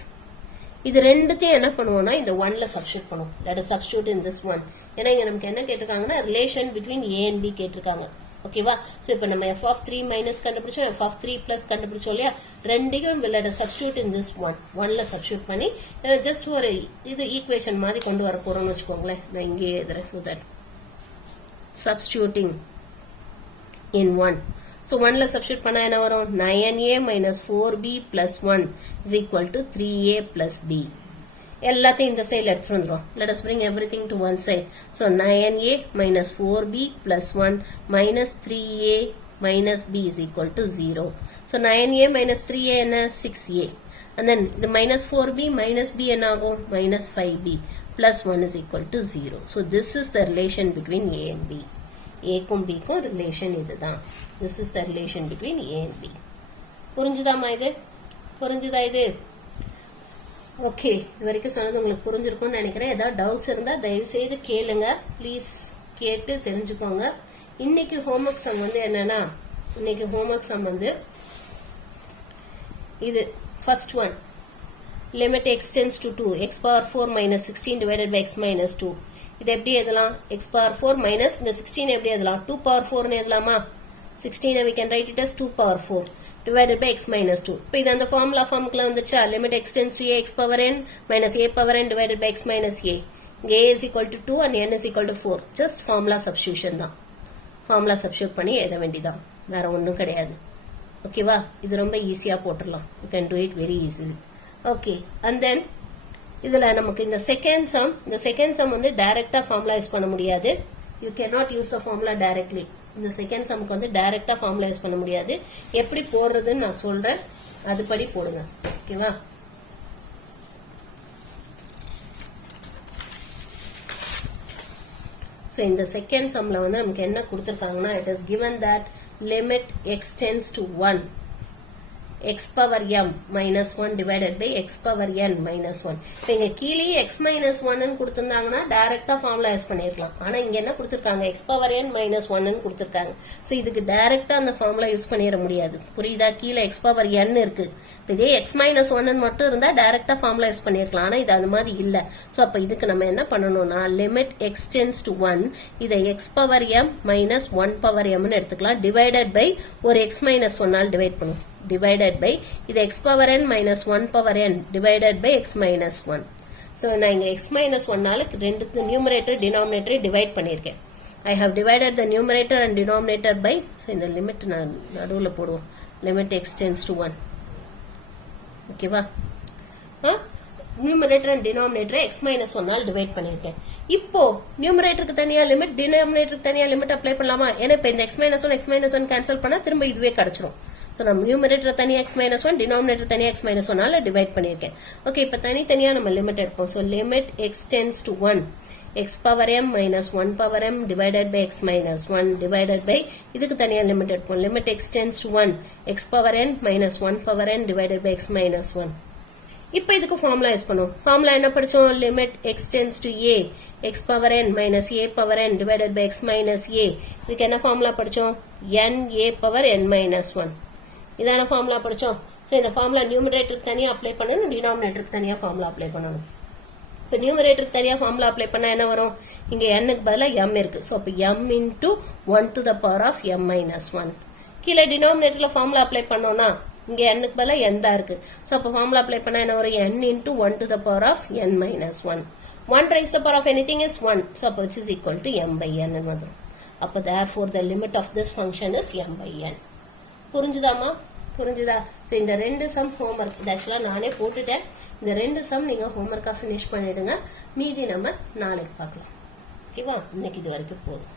இது ரெண்டுத்தையும் என்ன பண்ணுவோம்னா இந்த 1ல சப்ஸ்டிடியூட் பண்ணுவோம். let us substitute in this one. ஏன்னா இங்க நமக்கு என்ன கேட்டிருக்காங்கன்னா relation between a and b கேட்டிருக்காங்க. ஓகேவா, ஸோ இப்போ நம்ம f of 3 minus கண்டுபிடிச்சோம், f of 3 plus கண்டுபிடிச்சோம் இல்லையா? ரெண்டையும் let us substitute in this one. 1ல சப்ஸ்டிடியூட் பண்ணி ஜஸ்ட் ஒரு இது ஈக்குவேஷன் மாதிரி கொண்டு வர போறோம்னு வச்சுக்கோங்களேன். நான் இங்கேயே எழுதுறேன். So that substituting in 1. So 1ல சப்ஸ்டிடியூட் பண்ணா என்ன வரும்? 9a minus 4b plus 1 is equal to 3a plus b. எல்லாத்தையும் இந்த சைடில் எடுத்துட்டு வந்துடும். let us bring everything to one side. so 9a minus 4b plus 1 minus 3a minus b is equal to 0. so 9a minus 3a என்ன? 6a. and then the minus 4b minus b என்ன ஆகும்? minus 5b plus 1 is equal to 0. so this is the relation between a and b. a க்கும் b க்கும் relation இதுதான். this is the relation between a and b. புரிஞ்சுதாமா இது? புரிஞ்சுதா இது? Okay, இது வரைக்கும் சொன்னது உங்களுக்கு புரிஞ்சிருக்கும்னு நினைக்கிறேன். ஏதாவது டவுட்ஸ் இருந்தால் தயவு செய்து கேளுங்க, ப்ளீஸ் கேட்டு தெரிஞ்சுக்கோங்க. இன்னைக்கு ஹோம்ஒர்க் சம் வந்து என்னன்னா, இன்னைக்கு ஹோம்ஒர்க் சம் வந்து இது first one, limit x tends to 2 x power 4 minus 16 divided by x minus 2. இது எப்படி எழுதலாம்? x power 4 minus இந்த 16 எப்படி எழுதலாம்? 2 power 4 எழுதலாமா? 16 we can write it as 2 power 4 divided by x minus 2. இப்போ இது அந்த ஃபார்முலா ஃபார்முக்குள்ள வந்துச்சா? Limit x tends to a x power n minus a power n divided by x minus a. இங்கே a is equal to 2 and n is equal to 4. just formula substitution தான். Formula substitute பண்ணி எழுத வேண்டியதான், வேற ஒன்றும் கிடையாது. ஓகேவா, இது ரொம்ப ஈஸியாக போட்டுடலாம். You can do it very easily. Okay, and then இதில் நமக்கு இந்த செகண்ட் சம் வந்து டைரெக்டாக ஃபார்முலா யூஸ் பண்ண முடியாது. You can not use the formula directly. இந்த செகண்ட் சம்க்கு வந்து டைரெக்டாக ஃபார்முலா யூஸ் பண்ண முடியாது. எப்படி போடுறதுன்னு நான் சொல்கிறேன், அதுபடி போடுங்க. ஓகேவா, ஸோ இந்த செகண்ட் சம்ல வந்து நமக்கு என்ன கொடுத்துருக்காங்கன்னா, it is given that limit x tends to 1 x power m minus 1 divided by x power n minus 1. இப்போ இங்க கீழே x minus 1 ன்னு கொடுத்திருந்தாங்கன்னா டைரக்டா ஃபார்முலா யூஸ் பண்ணிருக்கலாம். ஆனா இங்க என்ன கொடுத்திருக்காங்க x power n minus 1 ன்னு கொடுத்திருக்காங்க. சோ இதுக்கு டைரக்டா அந்த ஃபார்முலா யூஸ் பண்ணிர முடியாது. புரியுதா? கீழே x power n இருக்கு. இதே x minus 1 ன்னு மட்டும் இருந்தா டைரக்டா ஃபார்முலா யூஸ் பண்ணிருக்கலாம். ஆனா இது அந்த மாதிரி இல்ல. சோ அப்ப இதுக்கு நம்ம என்ன பண்ணனும்னா limit x tends to 1 இதை x power m minus 1 power m ன்னு எடுத்துக்கலாம். divided by ஒரு x minus 1 ஆல் டிவைட் பண்ணுவோம். divided by இது x power n minus 1 power n divided by x minus 1. so நான் இங்க x minus 1 ஆல ரெண்டு numerator denominator divide பண்ணிருக்கேன். I have divided the numerator and denominator by so இந்த limit நான் நடுவுல போடுவோம். limit x tends to 1. ஓகேவா? numerator and denominator x minus 1 all divide பண்ணிருக்கேன். இப்போ numeratorக்கு தனியா லிமிட் denominatorக்கு தனியா லிமிட் அப்ளை பண்ணலாமா? ஏன்னா இப்போ இந்த x minus 1 கேன்சல் பண்ணா திரும்ப இதுவே கிடைச்சிரும். சோ நம்ம numerator தனியா x minus 1 denominator தனியா x minus 1 ஆல டிவைட் பண்ணிருக்கேன். ஓகே, இப்போ தனியா நம்ம லிமிட் எடுப்போம். So limit x tends to 1 x power m minus 1 power m divided by x minus 1 divided by இதுக்கு தனியா லிமிட் எடுப்போம். limit x tends to 1 x power n minus 1 power n divided by x minus 1. இப்போ இதுக்கு formula use பண்ணுவோம். Formula என்ன படிச்சோம்? limit x tends to a x power n minus a power n divided by x minus a. இதுக்கு என்ன formula படிச்சோம்? n a power n minus 1. இதான formula படிச்சோம். சோ இந்த ஃபார்முலா நியூமரேட்டருக்கு தனியா அப்ளை பண்ணனும், டினாமினேட்டருக்கு தனியா ஃபார்முலா அப்ளை பண்ணனும். இப்போ நியூமரேட்டருக்கு தனியா ஃபார்முலா அப்ளை பண்ணா என்ன வரும்? இங்க n க்கு பதிலா m இருக்கு. சோ அப்ப m into 1 to the power of m minus 1. கீழ டினாமினேட்டர்ல ஃபார்முலா அப்ளை பண்ணோம்னா இங்க n க்கு பதிலா n தான் இருக்கு. சோ அப்ப ஃபார்முலா அப்ளை பண்ணா என்ன வரும்? n into 1 to the power of n minus 1. 1 raised to the power of anything is 1. So which is equal to m by n ன்னு வந்துரும். அப்ப therefore the limit of this function is m by n. புரிஞ்சுதாமா? புரிஞ்சுதா? So இந்த ரெண்டு some homework இது actually நானே போட்டுட்டேன். இந்த ரெண்டு சம் நீங்க ஹோம்வொர்க்கா finish பண்ணிடுங்க. மீதி நம்ம நாளைக்கு பார்க்கலாம். ஓகேவா? இன்னைக்கு இது வரைக்கும் போதும்.